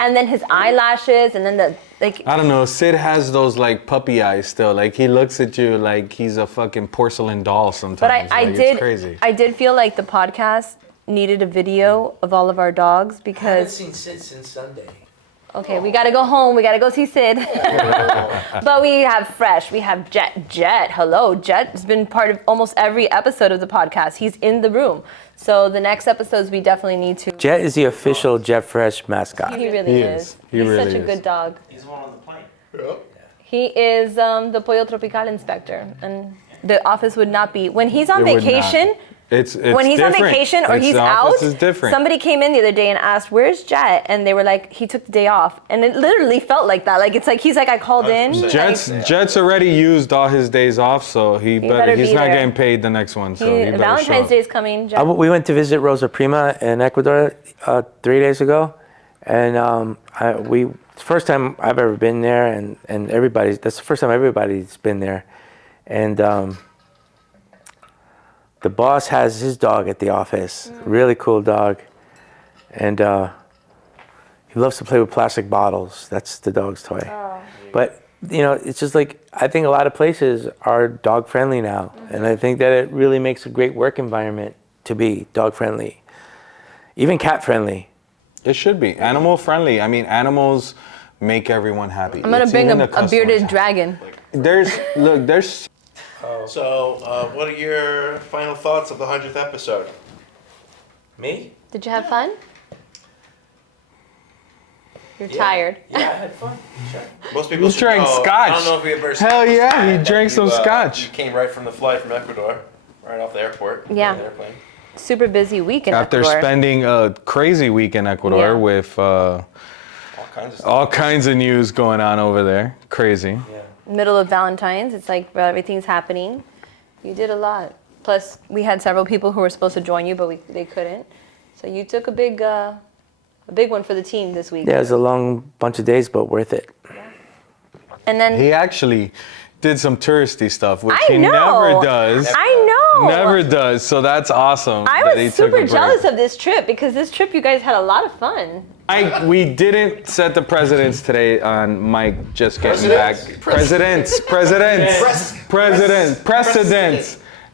and then his eyelashes, and then the like. I don't know. Sid has those like puppy eyes still. Like he looks at you like he's a fucking porcelain doll sometimes. But It's crazy. I did feel like the podcast needed a video of all of our dogs I haven't because. seen Sid since Sunday. Okay, we gotta go home. We gotta go see Sid. But we have Fresh. We have Jet. Jet, hello. Jet has been part of almost every episode of the podcast. He's in the room. So the next episodes, we definitely need to. Jet is the official Jet Fresh mascot. He really is. He's such a good dog. He's one on the plane. He is the Pollo Tropical inspector, and the office would not be when he's on It would vacation. It's when he's different. on vacation or he's the out, office is different. somebody came in the other day and asked, "Where's Jet?" And they were like, "He took the day off." And it literally felt like that. Like it's like he's like, "I called in." Jet's already used all his days off, so he's better not be there. getting paid the next one. So he better show Valentine's up. Day is coming. Jet. We went to visit Rosa Prima in Ecuador 3 days ago, and it's the first time I've ever been there, and that's the first time everybody's been there, and the boss has his dog at the office, really cool dog, and he loves to play with plastic bottles. That's the dog's toy. But it's just like I think a lot of places are dog friendly now, and I think that it really makes a great work environment to be dog friendly, even cat friendly. It should be animal friendly. I mean, animals make everyone happy. I'm gonna It's bring even a the bearded dragon. There's So, what are your final thoughts of the 100th episode? Me? Did you have fun? You're tired. Yeah, I had fun. Sure. Most people He drank know. scotch. I don't know if we ever. Hell yeah, he drank some You scotch. came right from the flight from Ecuador, right off the airport. Yeah. The airplane. Super busy week in After Ecuador. spending a crazy week in Ecuador Yeah. with all kinds of news going on over there. Crazy. Middle of Valentine's, it's like everything's happening. You did a lot. Plus, we had several people who were supposed to join you, but they couldn't. So you took a big one for the team this week. Yeah, it was a long bunch of days, but worth it. And then He actually did some touristy stuff, which I he know. never does. I know. Never does. So that's awesome. I that he was took a super break. jealous of this trip because this trip you guys had a lot of fun. We didn't set the precedents today on Mike just getting back. Precedents.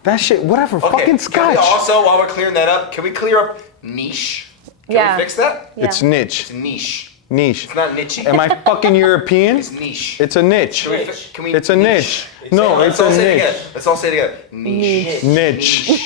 That shit, whatever, Okay, fucking can we scotch. also, while we're clearing that up, can we clear up niche? Can we fix that? It's niche. It's niche. Niche. It's not niche. Am I fucking European? It's niche. It's a niche. Can we It's a niche. No, Let's it's all a say it niche. again. Let's all say it together. Niche. Niche.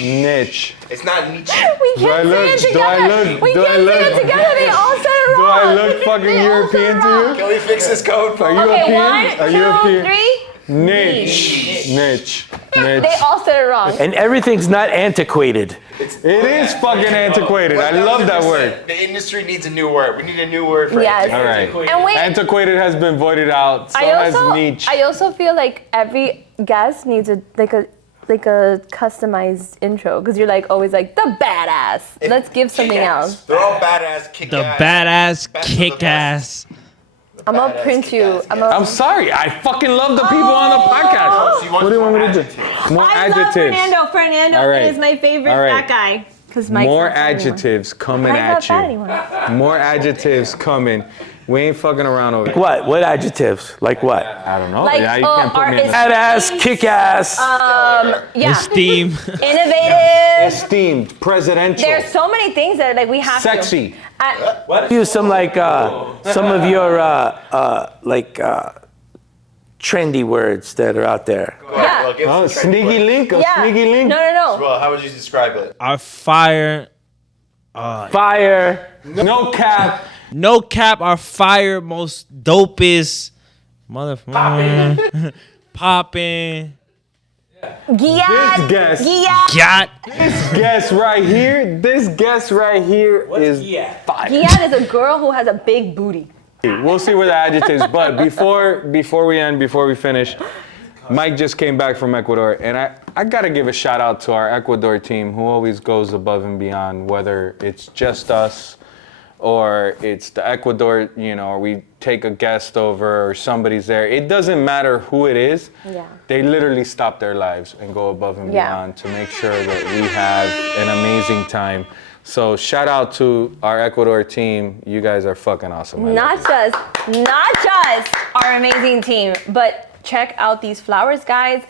Niche. It's not niche. We Do I can't say look? it Do together. I look? We Do I can't say look? it together. They all said it Do wrong. I look fucking European to you? Can we fix this code? Are you Okay, European? Are you 1, 2, European? 3. Niche. Niche. Niche. They all said it wrong. And everything's not antiquated. It is fucking antiquated. I love that word. The industry needs a new word. We need a new word for Yes. All right. And wait, Antiquated has been voided out. So has niche. I also feel like every guest needs a customized intro because you're like always like the badass. Let's give something else. They're all badass, kick The ass. badass, kick ass. I'm gonna print you. I'm sorry. I fucking love the people on the podcast. What do you want me to do? More I love adjectives. Fernando. Fernando All right. is my favorite All right. fat guy. Because More adjectives coming at you. More adjectives coming. We ain't fucking around over here. What adjectives? Like what? I don't know. Like, yeah, you can't put me in the Badass, kick ass. Yeah. Esteem. Innovative. Esteemed, presidential, There's so many things that like we have sexy. to. Use some some of your trendy words that are out there. Well, give us a Sneaky link. A Yeah. sneaky link. No. Well, how would you describe it? Our fire. Fire. No cap. No cap, our fire most dopest motherfucker. Poppin'. Giat. This guest. Giat. Got. This guest right here. This guest right here is fire. Giat is a girl who has a big booty. We'll see where the adjectives. But before we finish, Mike just came back from Ecuador, and I gotta give a shout out to our Ecuador team who always goes above and beyond, whether it's just us or it's the Ecuador, or we take a guest over or somebody's there. It doesn't matter who it is. Yeah. They literally stop their lives and go above and Yeah. beyond to make sure that we have an amazing time. So shout out to our Ecuador team. You guys are fucking awesome. Not just our amazing team, but check out these flowers, guys.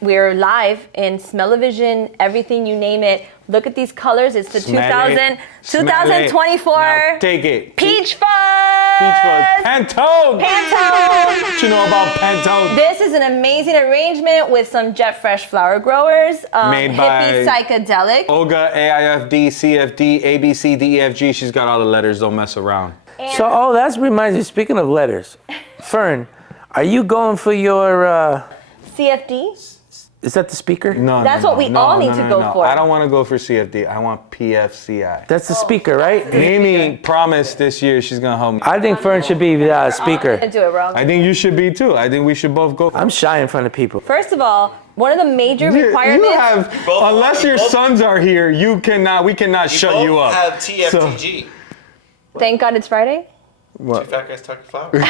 We're live in Smell-O-Vision, everything you name it. Look at these colors. It's the Smell it. 2024 Now take it. Peach Fuzz. Pantone. Pantone. What you know about Pantone? This is an amazing arrangement with some Jet Fresh flower growers. Made by hippie psychedelic. Olga, AIFD, CFD, ABCDEFG. She's got all the letters. Don't mess around. So, that reminds me, speaking of letters, Fern, are you going for your CFD? Is that the speaker? No, That's what we all need to go for. I don't want to go for CFD. I want PFCI. That's the speaker, right? Mimi promised this year she's going to help me. I think Fern should be the speaker. I'm gonna do it wrong. I think you should be too. I think we should both go for it. I'm shy in front of people. First of all, one of the major requirements. You have, unless your sons are here, we cannot shut you up. have TFTG. Thank God it's Friday. What? Two fat guys talking flowers.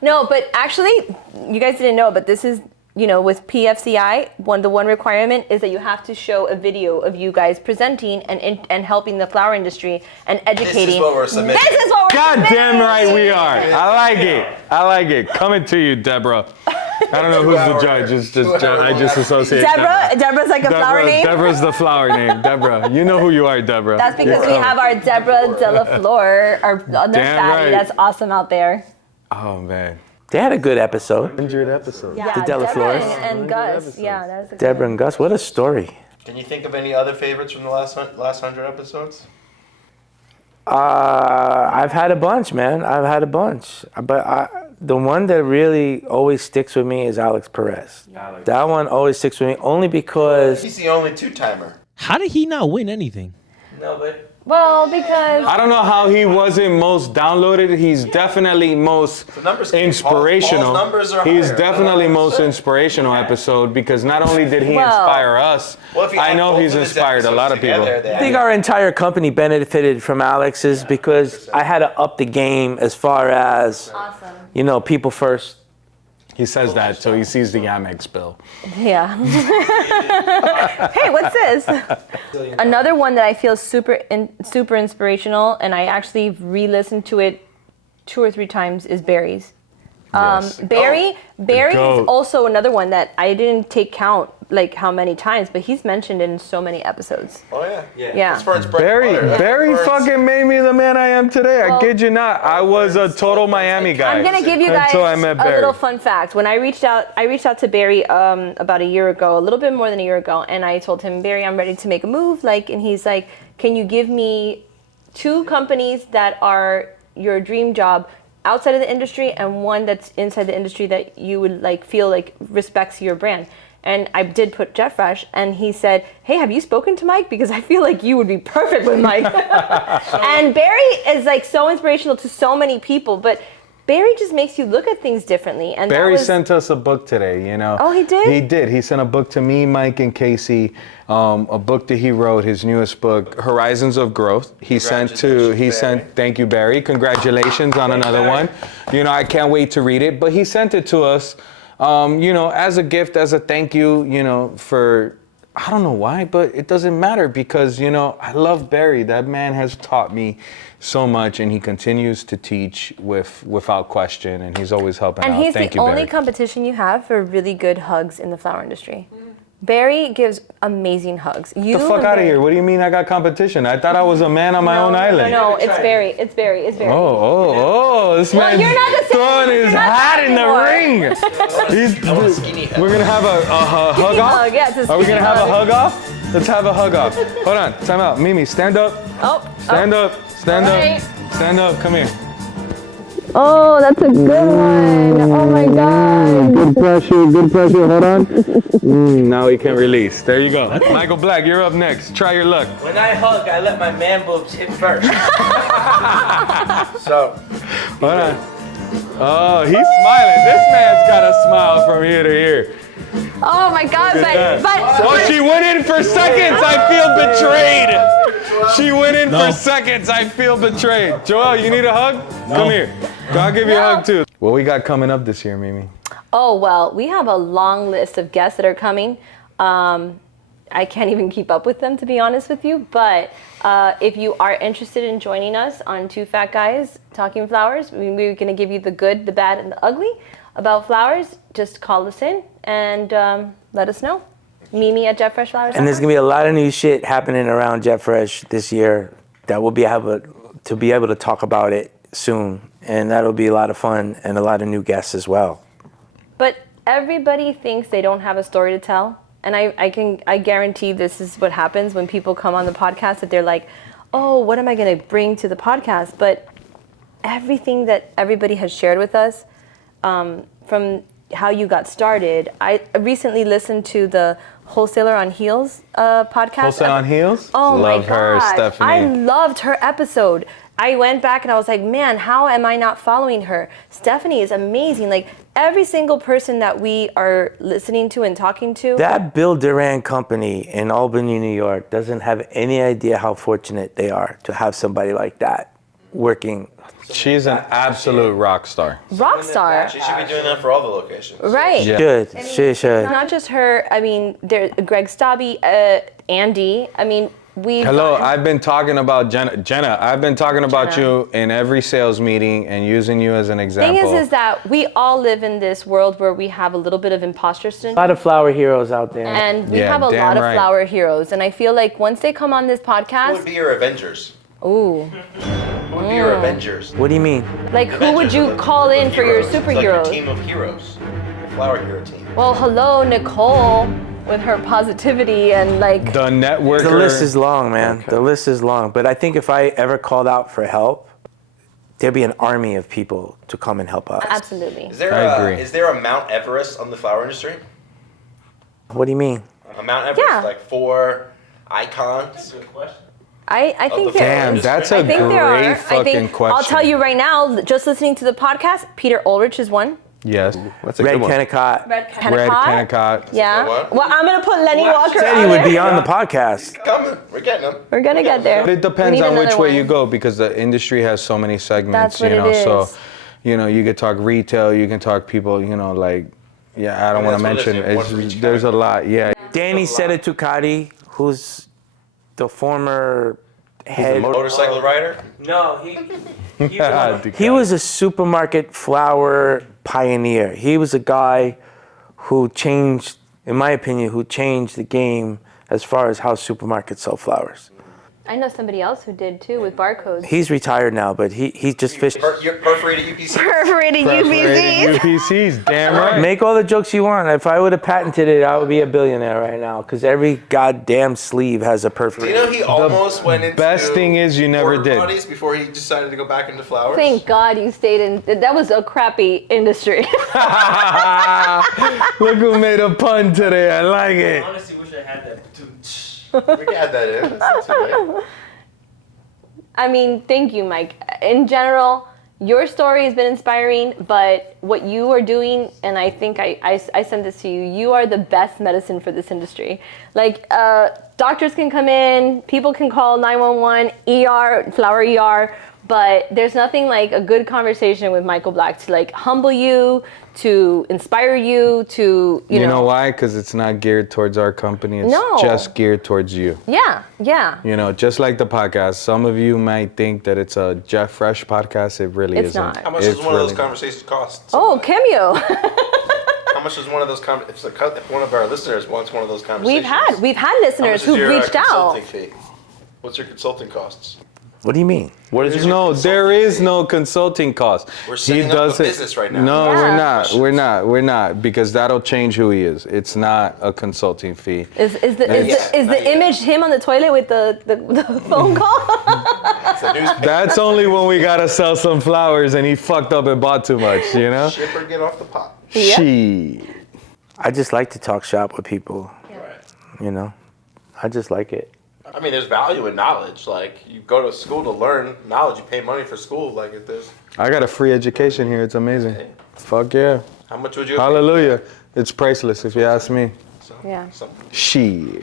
No, but actually, you guys didn't know, but this is, with PFCI, the one requirement is that you have to show a video of you guys presenting and helping the flower industry and educating. This is what we're submitting. This is what we're God submitting. damn right we are. I like it. Coming to you, Deborah. I don't know who's the judge. It's just I just associate Deborah? Deborah's like a flower name? Deborah's the flower name. Deborah. You know who you are, Deborah. That's because we have our Deborah de la Flor, our other Damn fatty right. that's awesome out there. Oh, man. They had a good episode. 100 episodes. Yeah, The de la Deborah Flors. and Gus. Yeah, that was a good Deborah and Gus, what a story. Can you think of any other favorites from the last 100 episodes? I've had a bunch, man. But the one that really always sticks with me is Alex Perez. That one always sticks with me only because... He's the only two-timer. How did he not win anything? No, but... Well, because... I don't know how he wasn't most downloaded. He's definitely most inspirational. Paul's numbers are He's higher. definitely most inspirational episode because not only did he inspire us, I know he's inspired a lot of people. I think our entire company benefited from Alex's because I had to up the game as far as, people first. He says that so he sees the Amex bill. Yeah. Hey, what's this? Another one that I feel super inspirational, and I actually re-listened to it 2 or 3 times, is Barry's. Barry is also another one that I didn't take count like how many times, but he's mentioned in so many episodes. Oh yeah. Yeah. As far as bread and butter. Barry fucking made me the man I am today. I kid you not. I was a total Miami guy. I'm gonna give you guys until I met a Barry. little fun fact. When I reached out to Barry about a year ago, a little bit more than a year ago, and I told him, Barry, I'm ready to make a move. And he's like, can you give me 2 companies that are your dream job outside of the industry and one that's inside the industry that you would feel respects your brand? And I did put Jeff Fresh, and he said, hey, have you spoken to Mike? Because I feel like you would be perfect with Mike. And Barry is so inspirational to so many people, but Barry just makes you look at things differently. And Barry sent us a book today, Oh, he did? He did. He sent a book to me, Mike, and Casey, a book that he wrote, his newest book, Horizons of Growth. Thank you, Barry. Congratulations on another one. I can't wait to read it. But he sent it to us, as a gift, as a thank you, for, I don't know why, but it doesn't matter because, I love Barry. That man has taught me so much, and he continues to teach without question, and he's always helping out. And he's Thank the you, only Barry. competition you have for really good hugs in the flower industry. Barry gives amazing hugs. Get the fuck out of here. What do you mean I got competition? I thought I was a man on my own island. No, it's Barry. It's Barry. Oh, this man's you're not the same. throwing his You're not hat that in the anymore. ring. We're going to have a hug off? hug, yeah, it's a Are we skinny going to have a hug. hug off? Let's have a hug off. Hold on. Time out. Mimi, stand up. Stand up. Stand Right. up. Stand up. Come here. Oh, that's a good one. Oh my God. Good pressure. Hold on. Now he can release. There you go. Michael Black, you're up next. Try your luck. When I hug, I let my man boobs hit first. So, hold on. Oh, he's smiling. This man's got a smile from ear to ear. Oh my God, but she went in for seconds. I feel betrayed. She went in for seconds. I feel betrayed. Joel, you need a hug? Come here. I'll give you a hug too. What we got coming up this year, Mimi? Oh, well, we have a long list of guests that are coming. I can't even keep up with them, to be honest with you. But if you are interested in joining us on Two Fat Guys Talking Flowers, we're going to give you the good, the bad, and the ugly about flowers. Just call us in and let us know. Mimi at Jeff Fresh Flowers. And there's going to be a lot of new shit happening around Jeff Fresh this year that we'll be able to talk about it soon. And that'll be a lot of fun and a lot of new guests as well. But everybody thinks they don't have a story to tell. And I guarantee this is what happens when people come on the podcast, that they're like, oh, what am I going to bring to the podcast? But everything that everybody has shared with us, from how you got started. I recently listened to the Wholesaler on Heels podcast. Wholesaler on Heels? Oh Love my her, gosh. Stephanie. I loved her episode. I went back and I was like, man, how am I not following her? Stephanie is amazing. Like every single person that we are listening to and talking to. That Bill Duran company in Albany, New York doesn't have any idea how fortunate they are to have somebody like that working. She's an absolute rock star. Rock star. She should be doing that for all the locations. Right. Yeah. She should. Not just her. I mean, there, Greg Stabby, Andy. I mean, we. Hello, I've been talking about Jenna, I've been talking about you in every sales meeting and using you as an example. Thing is that we all live in this world where we have a little bit of imposter A syndrome. lot of flower heroes out there. And we Yeah, have a damn lot of right. flower heroes. And I feel like once they come on this Who podcast, would be your Avengers? ooh, Who would be your Avengers? What do you mean? like who would you call in for your Heroes. It's like your superheroes? team of heroes. Your flower hero team. Well, hello, Nicole, with her positivity and like. The networker. The list is long, man. The list is long. But I think if I ever called out for help, there'd be an army of people to come and help us. Absolutely. Is there is there a Mount Everest on the flower industry? What do you mean? A Mount Everest, Yeah. like 4 icons? I think there Damn, is. that's I a think there great are. fucking question. I'll tell you right now, just listening to the podcast, Peter Ulrich is one. Yes. That's a Red good one. Kennicott. Red Red Kennecott. Kennicott. Yeah. What? Well, I'm gonna put Lenny Walker Said on he would be there. on the podcast. Coming. We're getting them. We're gonna get there. But it depends We need on which another way one. you go because the industry has so many segments, That's what you know. it So, is. you know, you could talk retail, you can talk people, you know, like, yeah, I don't want to that's what it mention. is, one for each There's a lot, yeah. Danny Sedetucati, who's the former head. Motorcycle rider? No, he was a supermarket flower pioneer. He was a guy who changed, in my opinion, who changed the game as far as how supermarkets sell flowers. I know somebody else who did too with barcodes. He's retired now, but he just fished. You're perforated UPC? Perforated Perforated UPCs, damn right. Make all the jokes you want. If I would have patented it, I would be a billionaire right now. Because every goddamn sleeve has a Do perforated. you know he almost went into Best thing is you never porta did. potties before he decided to go back into flowers? Thank God you stayed in. That was a crappy industry. Look who made a pun today. I like it. Honestly, wish I had that. We can add that in. That's not too late. I mean, thank you, Mike. In general, your story has been inspiring, but what you are doing, and I think I sent this to you, you are the best medicine for this industry. Like, doctors can come in, people can call 911, ER, flower ER, but there's nothing like a good conversation with Michael Black to like humble you, to inspire you, to, you know why? Because it's not geared towards our company. It's No. just geared towards you. Yeah, yeah. You know, just like the podcast, some of you might think that it's a Jeff Fresh podcast. It really It's isn't. not. How much does one of those conversations cost? Oh, Cameo. How much does one of those if one of our listeners wants one of those conversations? We've had listeners How much is who've your, reached out. consulting fee? What's your consulting costs? What do you mean? There is no consulting cost. We're setting up a business right now. No, Yeah. we're not, because that'll change who he is. It's not a consulting fee. Is the image him on the toilet with the phone call? That's only when we gotta sell some flowers and he fucked up and bought too much, you know? Ship or get off the pot. She. I just like to talk shop with people. You know, I just like it. I mean, there's value in knowledge. Like, you go to school to learn knowledge. You pay money for school. Like, if there's... I got a free education here. It's amazing. Fuck yeah. How much would you... Hallelujah. It's priceless if you ask me. Yeah. She.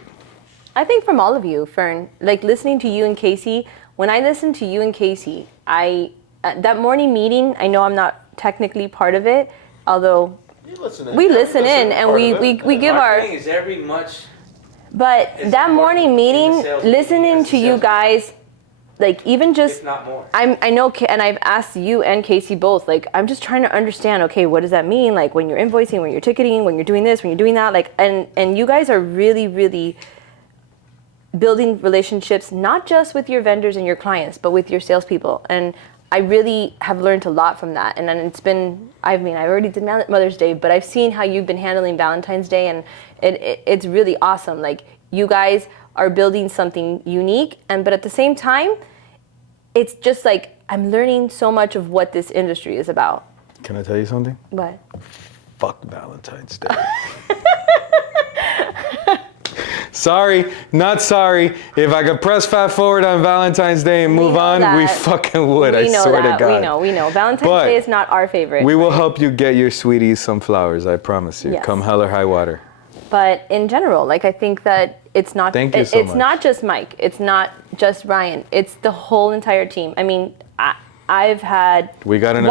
I think from all of you, Fern, like listening to you and Casey, when I listen to you and Casey, that morning meeting, I know I'm not technically part of it, although we listen in and we give our... thing is every much... But that morning meeting, listening to you guys, like even just, if not more. I know, and I've asked you and Casey both, like I'm just trying to understand, okay, what does that mean? Like when you're invoicing, when you're ticketing, when you're doing this, when you're doing that, like, and you guys are really, really building relationships, not just with your vendors and your clients, but with your salespeople. And I really have learned a lot from that. And then it's been, I mean, I already did Mother's Day, but I've seen how you've been handling Valentine's Day, and it's really awesome. Like you guys are building something unique, but at the same time, it's just like I'm learning so much of what this industry is about. Can I tell you something? What? Fuck Valentine's Day. Sorry, not sorry. If I could press fast forward on Valentine's Day and move on, we fucking would. I swear to God. We know. Valentine's Day is not our favorite. We will help you get your sweeties some flowers. I promise you. Yes. Come hell or high water. But in general, like I think that it's not. Thank you so it's much. not just Mike. It's not just Ryan. It's the whole entire team. I mean, I've had We got an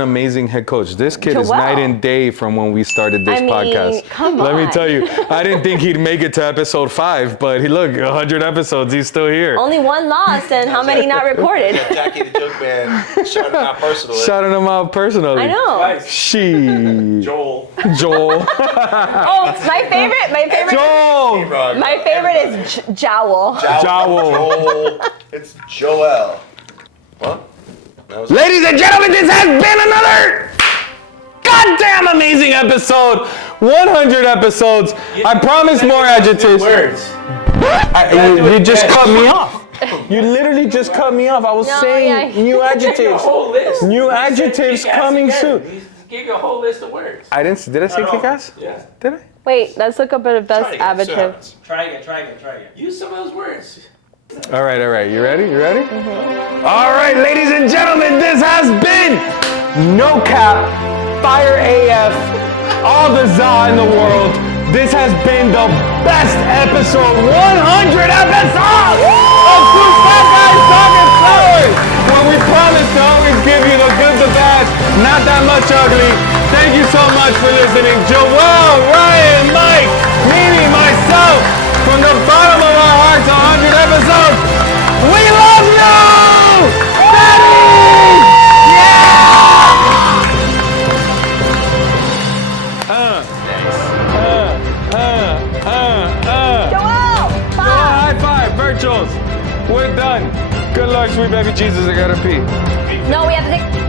amazing head coach. This kid is night and day from when we started this podcast. Come Let me on. tell you, I didn't think he'd make it to episode 5, but look, 100 episodes, he's still here. Only one lost, and how many not recorded? Jackie the Joke Man shouting him out personally. Shouting him out personally. I know. She. Joel. Oh, my favorite. Joel. My favorite is Jowl. Joel. It's Joel. What? Ladies and gentlemen, this has been another goddamn amazing episode. 100 episodes. I promise more adjectives. You just cut me off. You literally just cut me off. I was saying new adjectives. New adjectives coming soon. Give you a whole list of words. Did I say kick-ass? Yeah. Did I? Wait, let's look up at a best adjective. Try again. Use some of those words. All right. You ready? All right, ladies and gentlemen, this has been No Cap, Fire AF, all the za in the world. This has been the best episode, 100 episodes of Two Fat Guys Talking Flowers, where we promise to always give you the good, the bad, not that much ugly. Thank you so much for listening. Joel, Ryan, Mike, Mimi, myself, from the bottom of our hearts, 100 episodes. We love you! Daddy! Joel! High five, virtuals. We're done. Good luck, sweet baby Jesus. I gotta pee. No, we have to take.